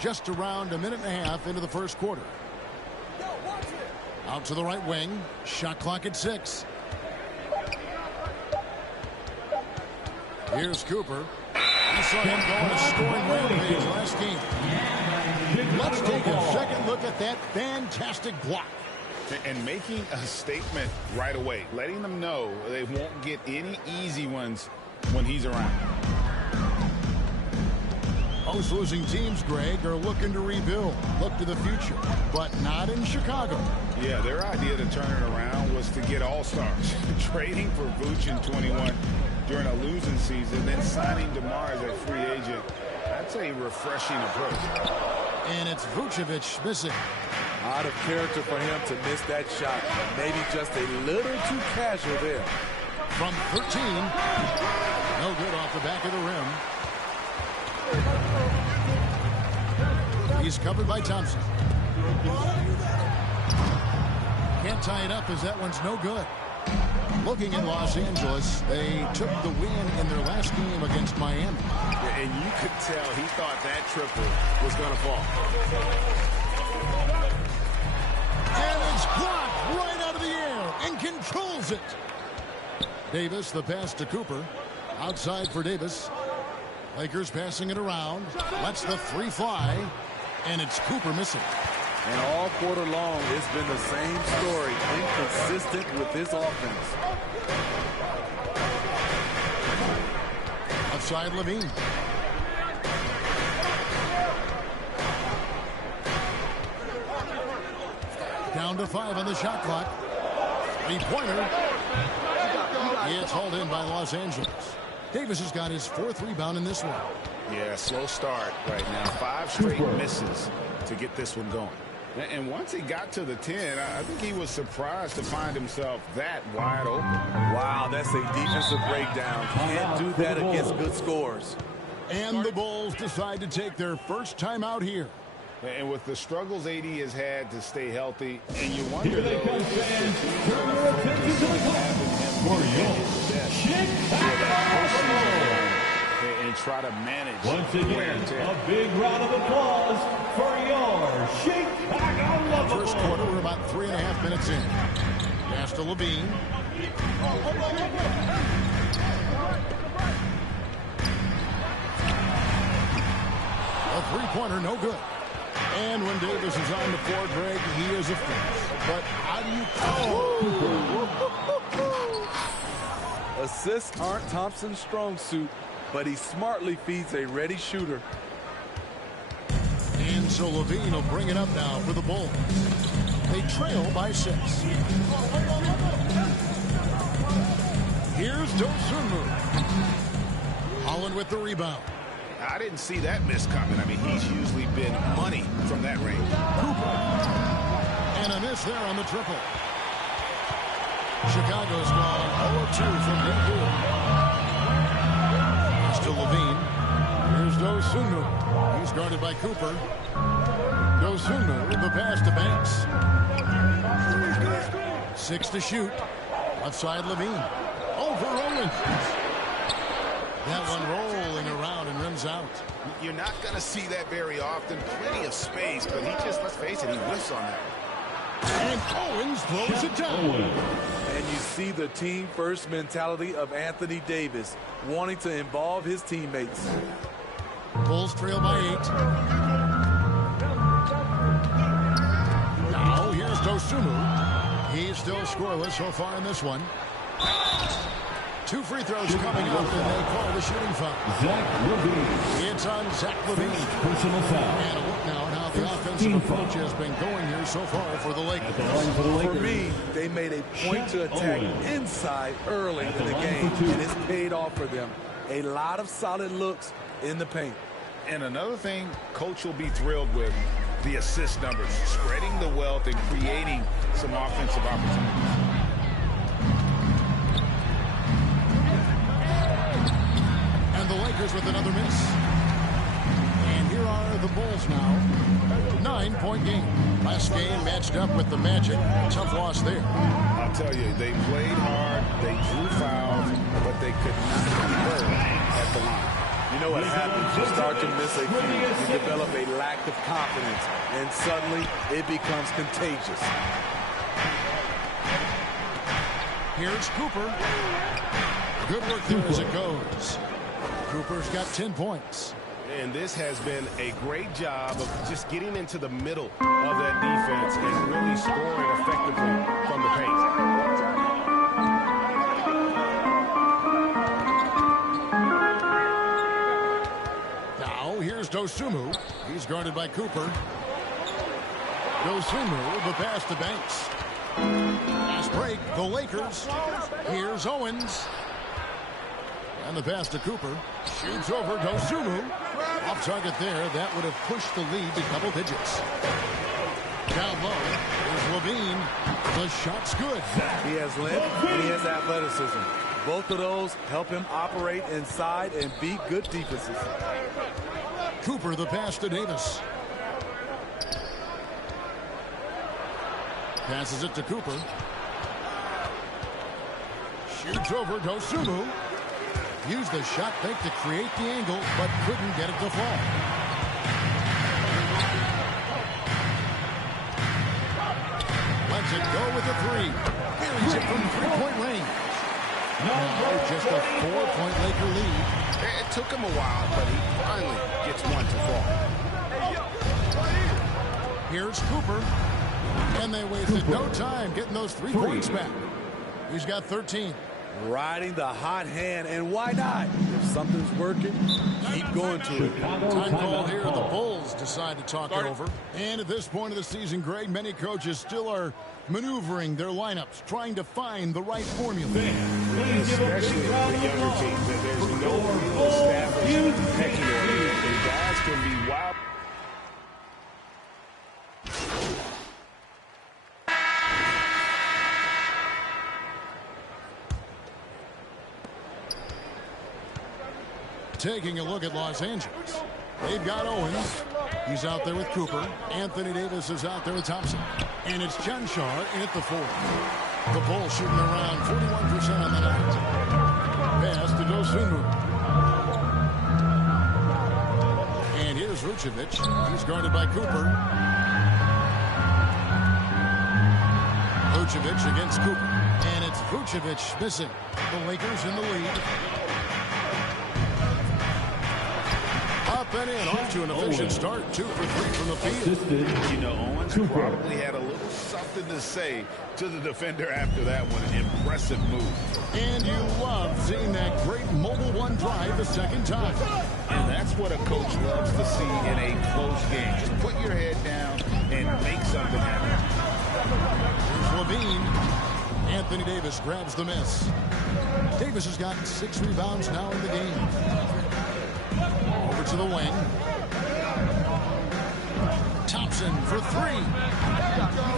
Just around a minute and a half into the first quarter. Out to the right wing. Shot clock at 6. Here's Cooper. We saw him go on a scoring rampage last game. Let's take a second look at that fantastic block. And making a statement right away, letting them know they won't get any easy ones when he's around. Most losing teams, Greg, are looking to rebuild, look to the future, but not in Chicago. Yeah, their idea to turn it around was to get all-stars. Trading for Vuce in 21 during a losing season, then signing DeMar as a free agent. That's a refreshing approach. And it's Vucevic missing. Out of character for him to miss that shot. Maybe just a little too casual there. From 13. No good off the back of the rim. He's covered by Thompson. Can't tie it up as that one's no good. Looking at Los Angeles, they took the win in their last game against Miami. Yeah, and you could tell he thought that triple was going to fall. And it's blocked right out of the air and controls it. Davis, the pass to Cooper. Outside for Davis. Lakers passing it around. Lets the 3 fly. And it's Cooper missing. And all quarter long, it's been the same story. Inconsistent with his offense. Outside Levine. Down to 5 on the shot clock. Three-pointer. It's hauled in by Los Angeles. Davis has got his 4th rebound in this one. Yeah, slow start right now. 5 straight misses to get this one going. And once he got to the 10, I think he was surprised to find himself that wide open. Wow, that's a defensive breakdown. Can't do that against good scores. And the Bulls decide to take their first timeout here. And with the struggles AD has had to stay healthy, and you wonder, though, and try to manage. Once again, a big round of applause for your Chicago. First quarter, we're about 3.5 minutes in. Pass to Levine. A three-pointer, no good. And when Davis is on the floor, Greg, he is a finish. But how do you... Assists aren't Thompson's strong suit, but he smartly feeds a ready shooter. And so Levine will bring it up now for the Bulls. They trail by 6. Here's Dosunmu. Holland with the rebound. I didn't see that miss coming. I mean, he's usually been money from that range. Cooper. And a miss there on the triple. Chicago's gone 0-2 from deep field. It's to Levine. Here's Dosunmu. He's guarded by Cooper. Dosunmu with the pass to Banks. 6 to shoot. Left side Levine. Over Owens. That one rolling around and rims out. You're not going to see that very often. Plenty of space, but he just, let's face it, he whiffs on that. And Owens throws it down. And you see the team first mentality of Anthony Davis, wanting to involve his teammates. Bulls trail by 8. Now here's Dosunmu. He's still scoreless so far in this one. 2 free throws coming up, and they call the shooting foul. Zach Levine. It's on Zach Levine. Personal foul. And a look now at how the offensive approach has been going here so far for the Lakers. For me, they made a point to attack inside early in the game, and it's paid off for them. A lot of solid looks in the paint. And another thing Coach will be thrilled with, the assist numbers, spreading the wealth and creating some offensive opportunities. And the Lakers with another miss. And here are the Bulls now. 9-point game. Last game matched up with the Magic. Tough loss there. I'll tell you, they played hard, they drew fouls, but they could not convert at the line. You know what happens? You start to miss a few. You develop a lack of confidence, and suddenly it becomes contagious. Here's Cooper. Good work there as it goes. Cooper's got 10 points. And this has been a great job of just getting into the middle of that defense and really scoring effectively from the paint. Now here's Dosunmu. He's guarded by Cooper. Dosunmu, the pass to Banks. Fast break, the Lakers. Here's Owens. And the pass to Cooper. Shoots over Dosunmu. Off target there. That would have pushed the lead to double digits. Down low is Levine. The shot's good. He has length and he has athleticism. Both of those help him operate inside and beat good defenses. Cooper, the pass to Davis. Passes it to Cooper. Shoots over Dosunmu. Used the shot fake to create the angle, but couldn't get it to fall. Lets it go with a 3. Carries it from 3-point range. Now just a 4-point Laker lead. It took him a while, but he finally gets one to fall. Here's Cooper. And they wasted no time getting those 3 points back. He's got 13. Riding the hot hand, and why not? If something's working, keep going to it. Time call here. The Bulls decide to talk it over. And at this point of the season, Greg, many coaches still are maneuvering their lineups, trying to find the right formula. Especially for younger teams, that there's no real established pecking order, and guys can be wild. Taking a look at Los Angeles. They've got Owens. He's out there with Cooper. Anthony Davis is out there with Thompson. And it's Junshar in at the 4. The Bulls shooting around 41% on the night. Pass to Dosunmu. And here's Vucevic. He's guarded by Cooper. Vucevic against Cooper. And it's Vucevic missing. The Lakers in the lead. And in, off to an efficient start. 2 for 3 from the field. You know, Owens probably had a little something to say to the defender after that one. An impressive move. And you love seeing that great mobile one drive the second time. And that's what a coach loves to see in a close game. Just put your head down and make something happen. Here's Levine. Anthony Davis grabs the miss. Davis has gotten 6 rebounds now in the game. Over to the wing. Thompson for 3.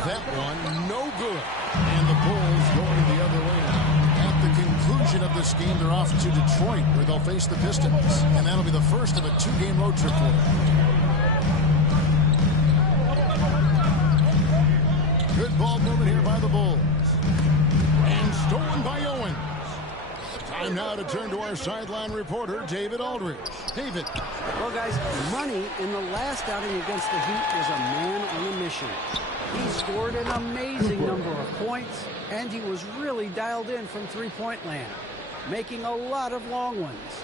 That one, no good. And the Bulls going the other way now. At the conclusion of this game, they're off to Detroit, where they'll face the Pistons. And that'll be the first of a 2-game road trip for them. Good ball movement here by the Bulls. And stolen by Owens. Time now to turn to our sideline reporter, David Aldridge. David. Well, guys, Money in the last outing against the Heat was a man on a mission. He scored an amazing number of points, and he was really dialed in from three-point land, making a lot of long ones.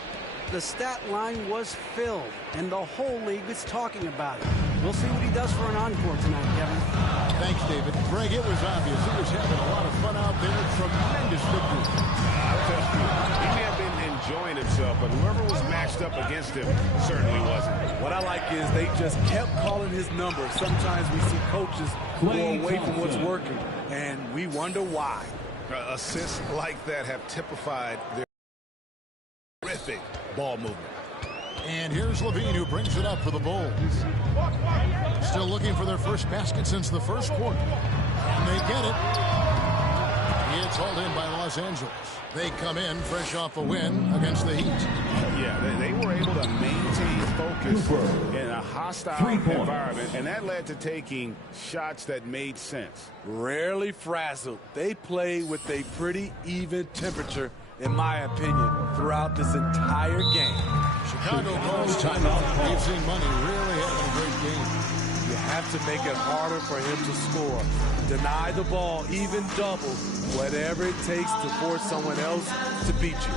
The stat line was filled, and the whole league is talking about it. We'll see what he does for an encore tonight, Kevin. Thanks, David. Greg, it was obvious. He was having a lot of fun out there. Tremendous victory. He may have been enjoying himself, but whoever was matched up against him certainly wasn't. What I like is they just kept calling his number. Sometimes we see coaches go away from what's working, and we wonder why. Assists like that have typified their terrific ball movement. And here's Levine, who brings it up for the Bulls. Still looking for their first basket since the first quarter. And they get it. It's hauled in by Los Angeles. They come in fresh off a win against the Heat. Yeah, they were able to maintain focus in a hostile environment, and that led to taking shots that made sense. Rarely frazzled. They play with a pretty even temperature, in my opinion, throughout this entire game. Chicago calls timeout. We've seen Money really having a great game. You have to make it harder for him to score. Deny the ball, even double, whatever it takes to force someone else to beat you.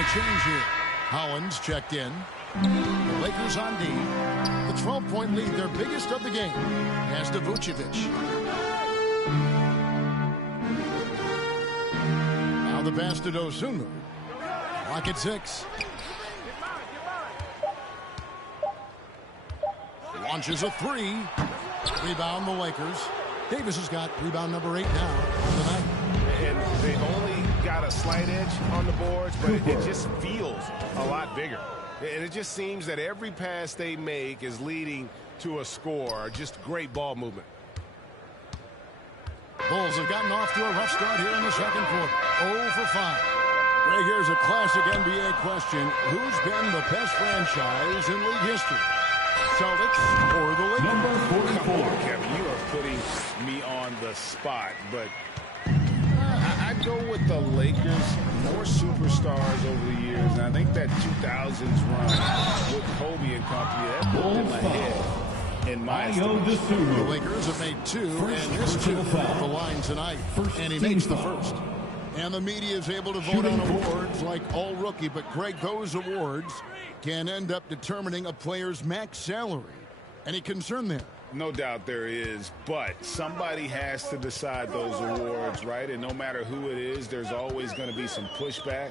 a change here. Hollins checked in. The Lakers on D. The 12-point lead, their biggest of the game, as to Vucevic. Now the pass to Dosunmu. Lock at 6. Launches a 3. Rebound the Lakers. Davis has got rebound number 8 now on the night. And they've only got a slight edge on the boards, but it just feels a lot bigger. And it just seems that every pass they make is leading to a score. Just great ball movement. Bulls have gotten off to a rough start here in the second quarter. 0 for 5. Ray, here's a classic NBA question. Who's been the best franchise in league history? Celtics or the Lakers? Number 44. Come on, Kevin, you are putting me on the spot, but I'd go with the Lakers. More superstars over the years, and I think that 2000s run with Kobe and company, that put them ahead in my estimation. The Lakers have made 2, and this 2 at the line tonight. And he makes the first. And the media is able to vote on awards like All Rookie, but Greg, those awards can end up determining a player's max salary. Any concern there? No doubt there is, but somebody has to decide those awards, right? And no matter who it is, there's always going to be some pushback.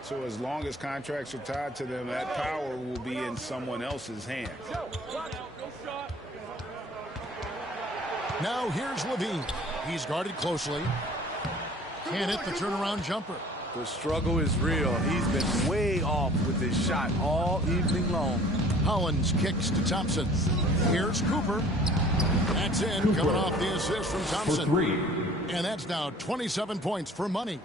So as long as contracts are tied to them, that power will be in someone else's hands. Now here's Levine. He's guarded closely. Can't hit the turnaround jumper. The struggle is real. He's been way off with his shot all evening long. Hollins kicks to Thompson. Here's Cooper. That's in, Cooper coming off the assist from Thompson. For 3. And that's now 27 points for money.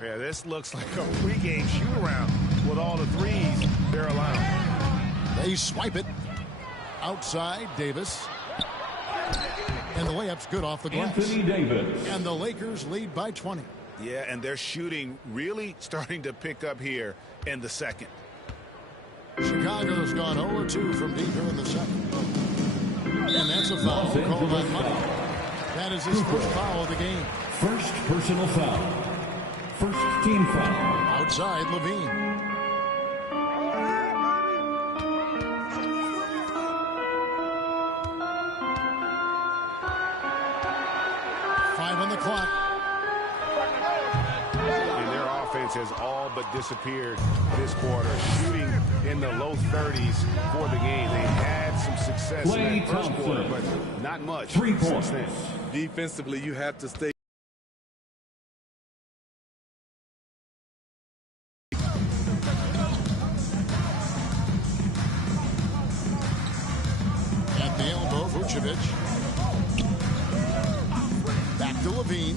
Yeah, this looks like a pregame shoot-around with all the threes they're allowing. They swipe it. Outside, Davis. And the layup's good off the glass. Anthony Davis. And the Lakers lead by 20. Yeah, and their shooting really starting to pick up here in the second. Chicago's gone 0-2 from deep here in the second. And that's a foul called on Money. That is his first foul of the game. First personal foul. First team foul. Outside, Levine. On the clock. And their offense has all but disappeared this quarter, shooting in the low 30s for the game. They had some success in that first quarter, but not much 3 points. since then. Defensively, you have to stay. At the elbow, Vucevic. Back to Levine.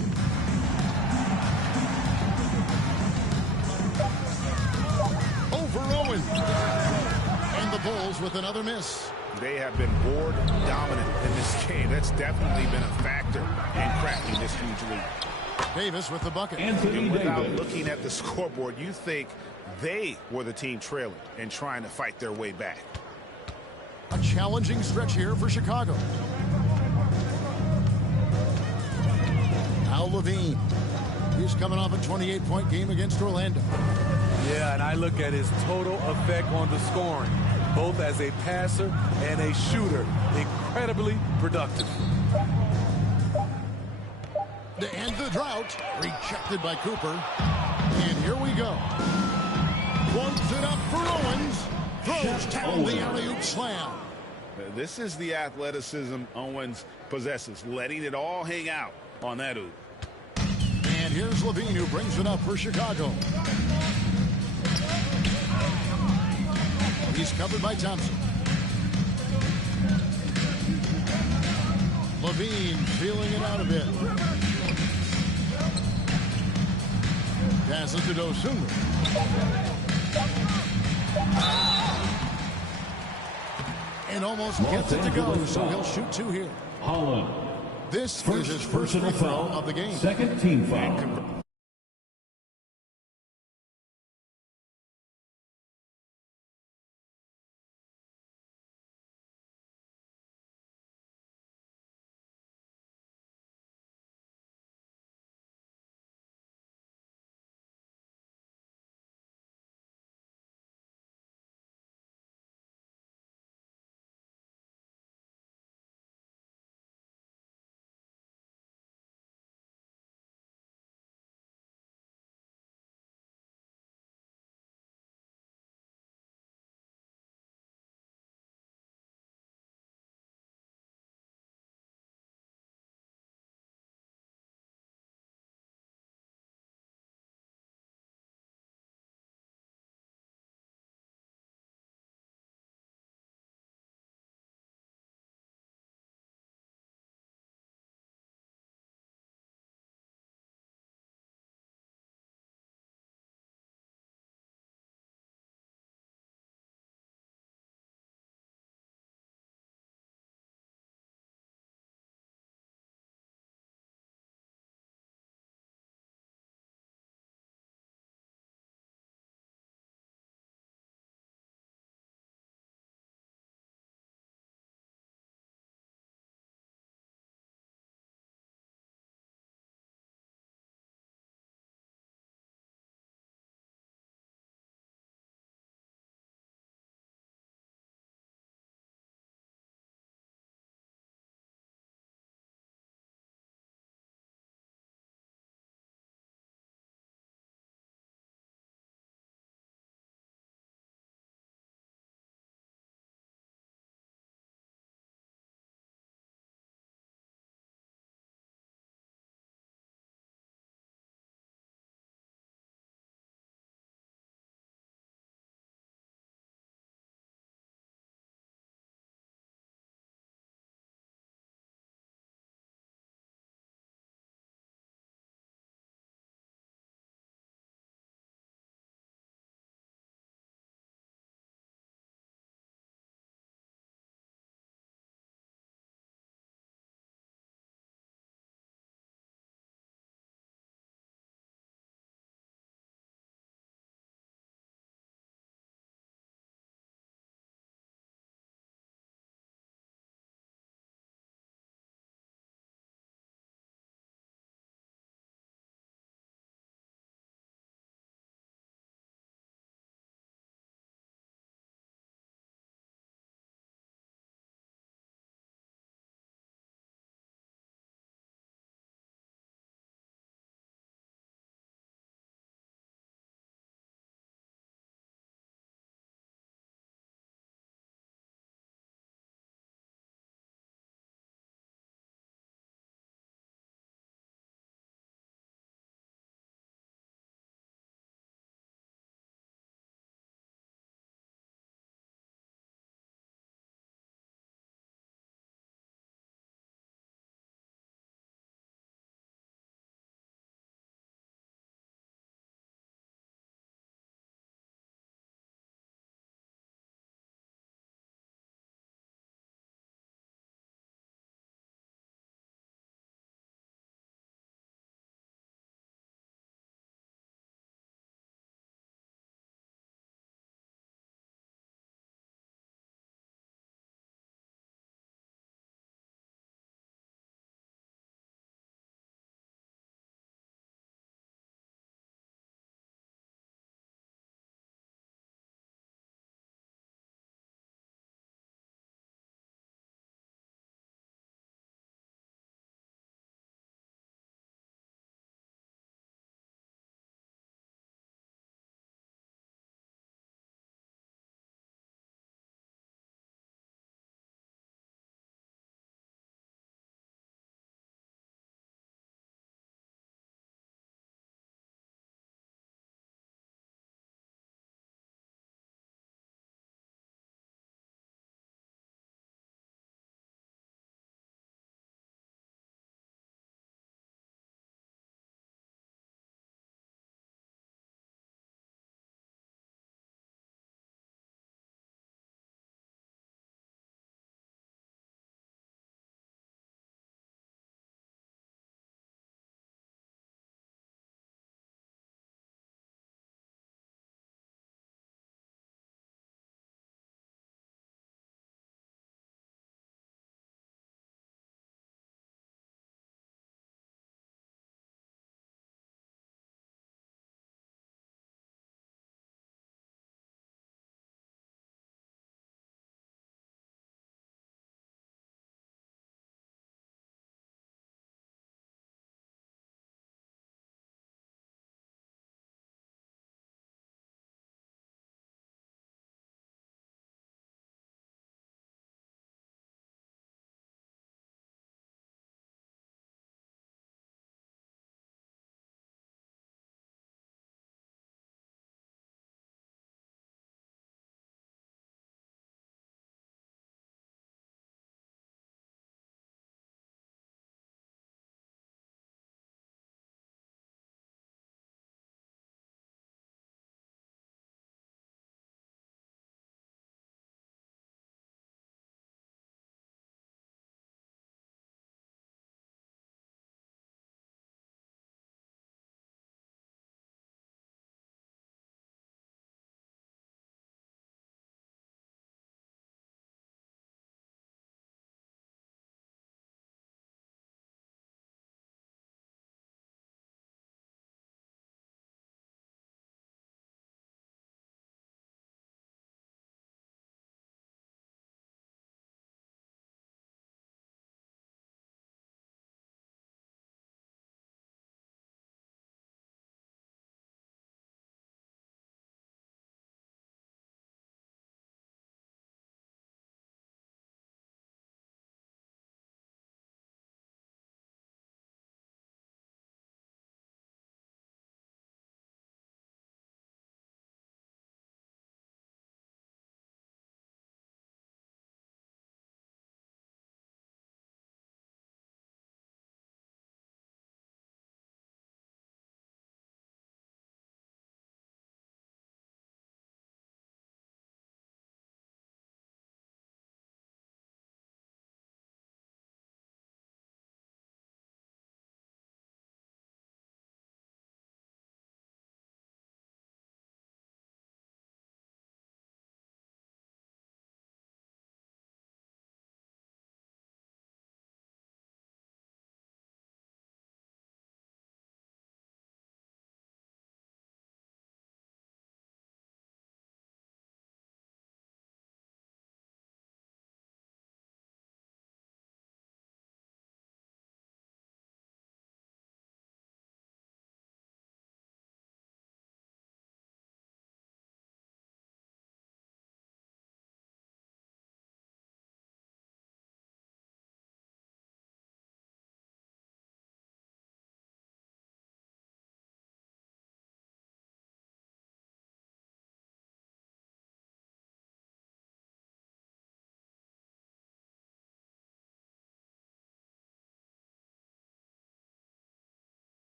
Over Owen. And the Bulls with another miss. They have been board dominant in this game. That's definitely been a factor in cracking this huge lead. Davis with the bucket. And without looking at the scoreboard, you think they were the team trailing and trying to fight their way back. A challenging stretch here for Chicago. Now Levine. He's coming off a 28-point game against Orlando. Yeah, and I look at his total effect on the scoring, both as a passer and a shooter. Incredibly productive. To end the drought, rejected by Cooper. And here we go. Floats it up for Owens. Throws down the alley-oop slam. This is the athleticism Owens possesses, letting it all hang out on that oop. And here's Levine, who brings it up for Chicago. He's covered by Thompson. Levine feeling it out a bit. Pass it to Dosunmu. And almost gets it to go, so he'll shoot 2 here. Holland. This is his first free throw of the game. Second team foul.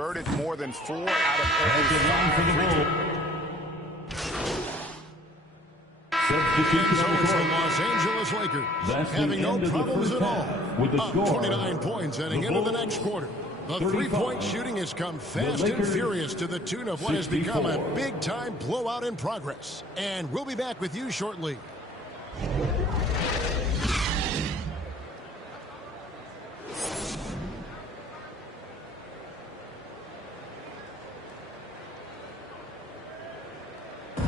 converted more than 4 out of every 5. And so it's the Los Angeles Lakers having no problems at all. With the Up score, 29 points heading into the next quarter. The three-point shooting has come fast and furious to the tune of what has become a big-time blowout in progress. And we'll be back with you shortly.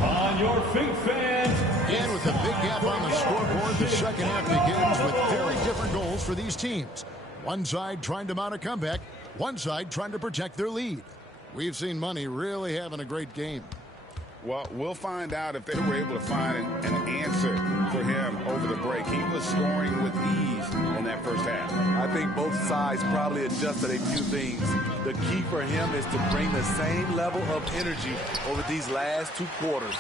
On your feet, fans. And with a big gap on the scoreboard, the second half begins with very different goals for these teams. One side trying to mount a comeback, one side trying to protect their lead. We've seen Money really having a great game. Well, we'll find out if they were able to find an answer for him over the break. He was scoring with ease in that first half. I think both sides probably adjusted a few things. The key for him is to bring the same level of energy over these last 2 quarters.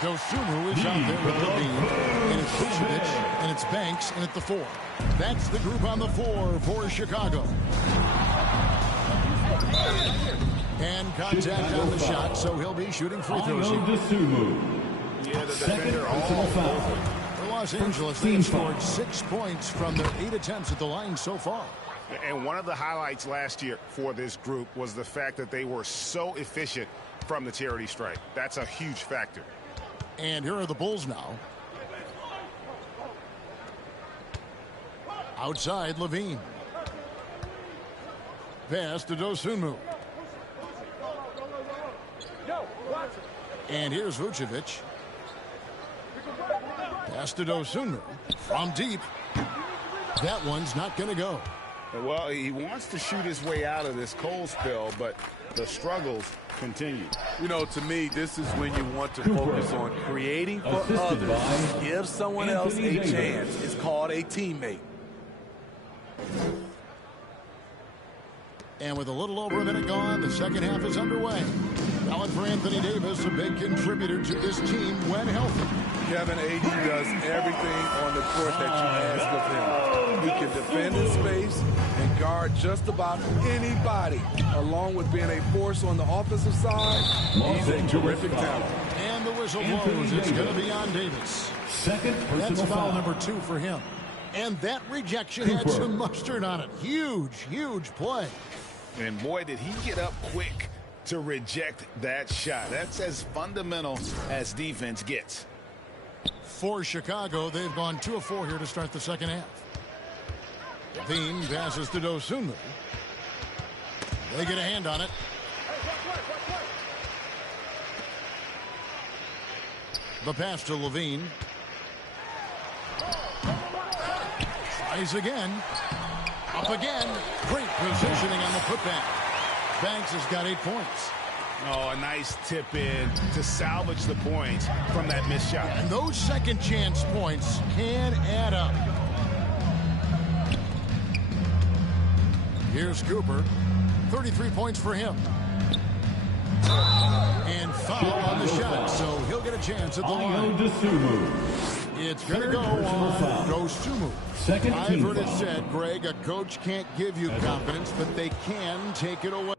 Dosunmu is out there with Levine, and it's Vucevic, and it's Banks, and at the 4. That's the group on the 4 for Chicago. And contact on the shot, so he'll be shooting free throws here. Yeah, the defender all over. For Los Angeles, they have scored 6 points from their 8 attempts at the line so far. And one of the highlights last year for this group was the fact that they were so efficient from the charity stripe. That's a huge factor. And here are the Bulls now. Outside, Levine. Pass to Dosunmu. And here's Vucevic. Pass to Dosunmu from deep. That one's not going to go. Well, he wants to shoot his way out of this cold spell, but the struggles continue. You know, to me, this is when you want to focus on creating for others. Give someone else a chance. It's called a teammate. And with a little over a minute gone, the second half is underway. Valid for Anthony Davis, a big contributor to this team when healthy. Kevin, AD does everything on the court that you ask of him. He can defend in space and guard just about anybody. Along with being a force on the offensive side, he's a terrific talent. And the whistle blows. It's going to be on Davis. That's foul number 2 for him. And that rejection had some mustard on it. Huge, huge play. And boy, did he get up quick to reject that shot. That's as fundamental as defense gets. For Chicago, they've gone 2 of 4 here to start the second half. Levine passes to Dosunmu. They get a hand on it. The pass to Levine. Tries again. Up again. Great positioning on the putback. Banks has got 8 points. Oh, a nice tip in to salvage the points from that missed shot. And those second chance points can add up. Here's Cooper. 33 points for him. And foul on the shot, so he'll get a chance at the line. It's going to go on Dosunmu. I've heard it said, Greg, a coach can't give you confidence, but they can take it away.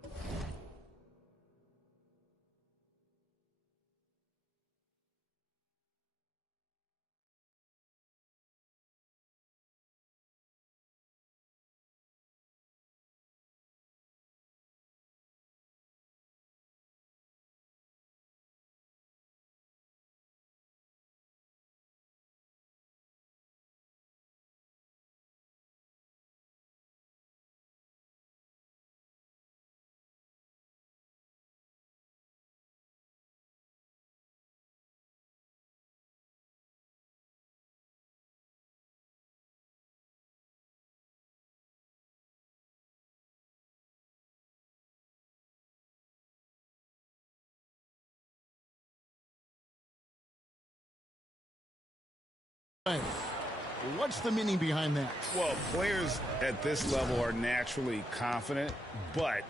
What's the meaning behind that? Well, players at this level are naturally confident, but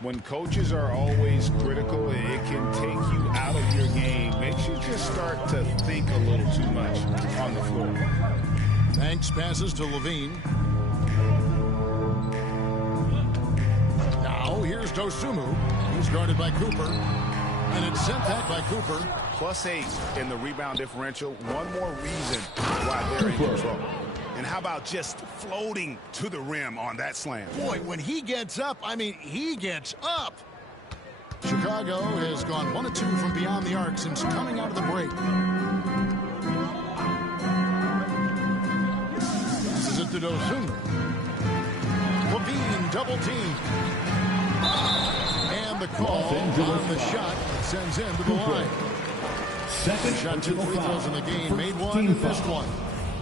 when coaches are always critical, it can take you out of your game. Makes you just start to think a little too much on the floor. Banks passes to Levine. Now here's Dosunmu. He's guarded by Cooper. And it's sent back by Cooper. +8 in the rebound differential. One more reason why they're in control. And how about just floating to the rim on that slam? Boy, when he gets up, I mean, he gets up. Chicago has gone 1 of 2 from beyond the arc since coming out of the break. This is it to Dosunmu. Levine double team. And the call on the shot sends him to the line. Second shot 2 free throws in the game. Made one and missed one.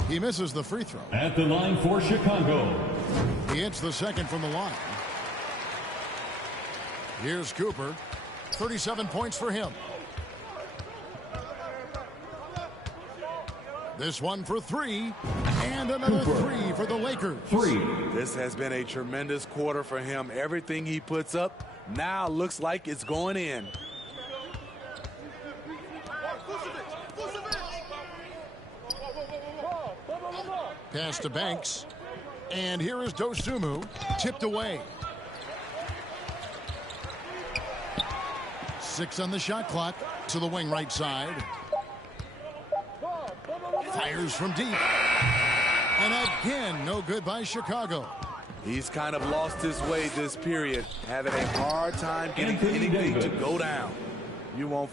He misses the free throw. At the line for Chicago. He hits the second from the line. Here's Cooper. 37 points for him. This one for 3. And another 3 for the Lakers. 3. This has been a tremendous quarter for him. Everything he puts up now looks like it's going in. Pass to Banks. And here is Dosunmu. Tipped away. 6 on the shot clock. To the wing right side. Fires from deep. And again, no good by Chicago. He's kind of lost his way this period, having a hard time getting anything to go down. You won't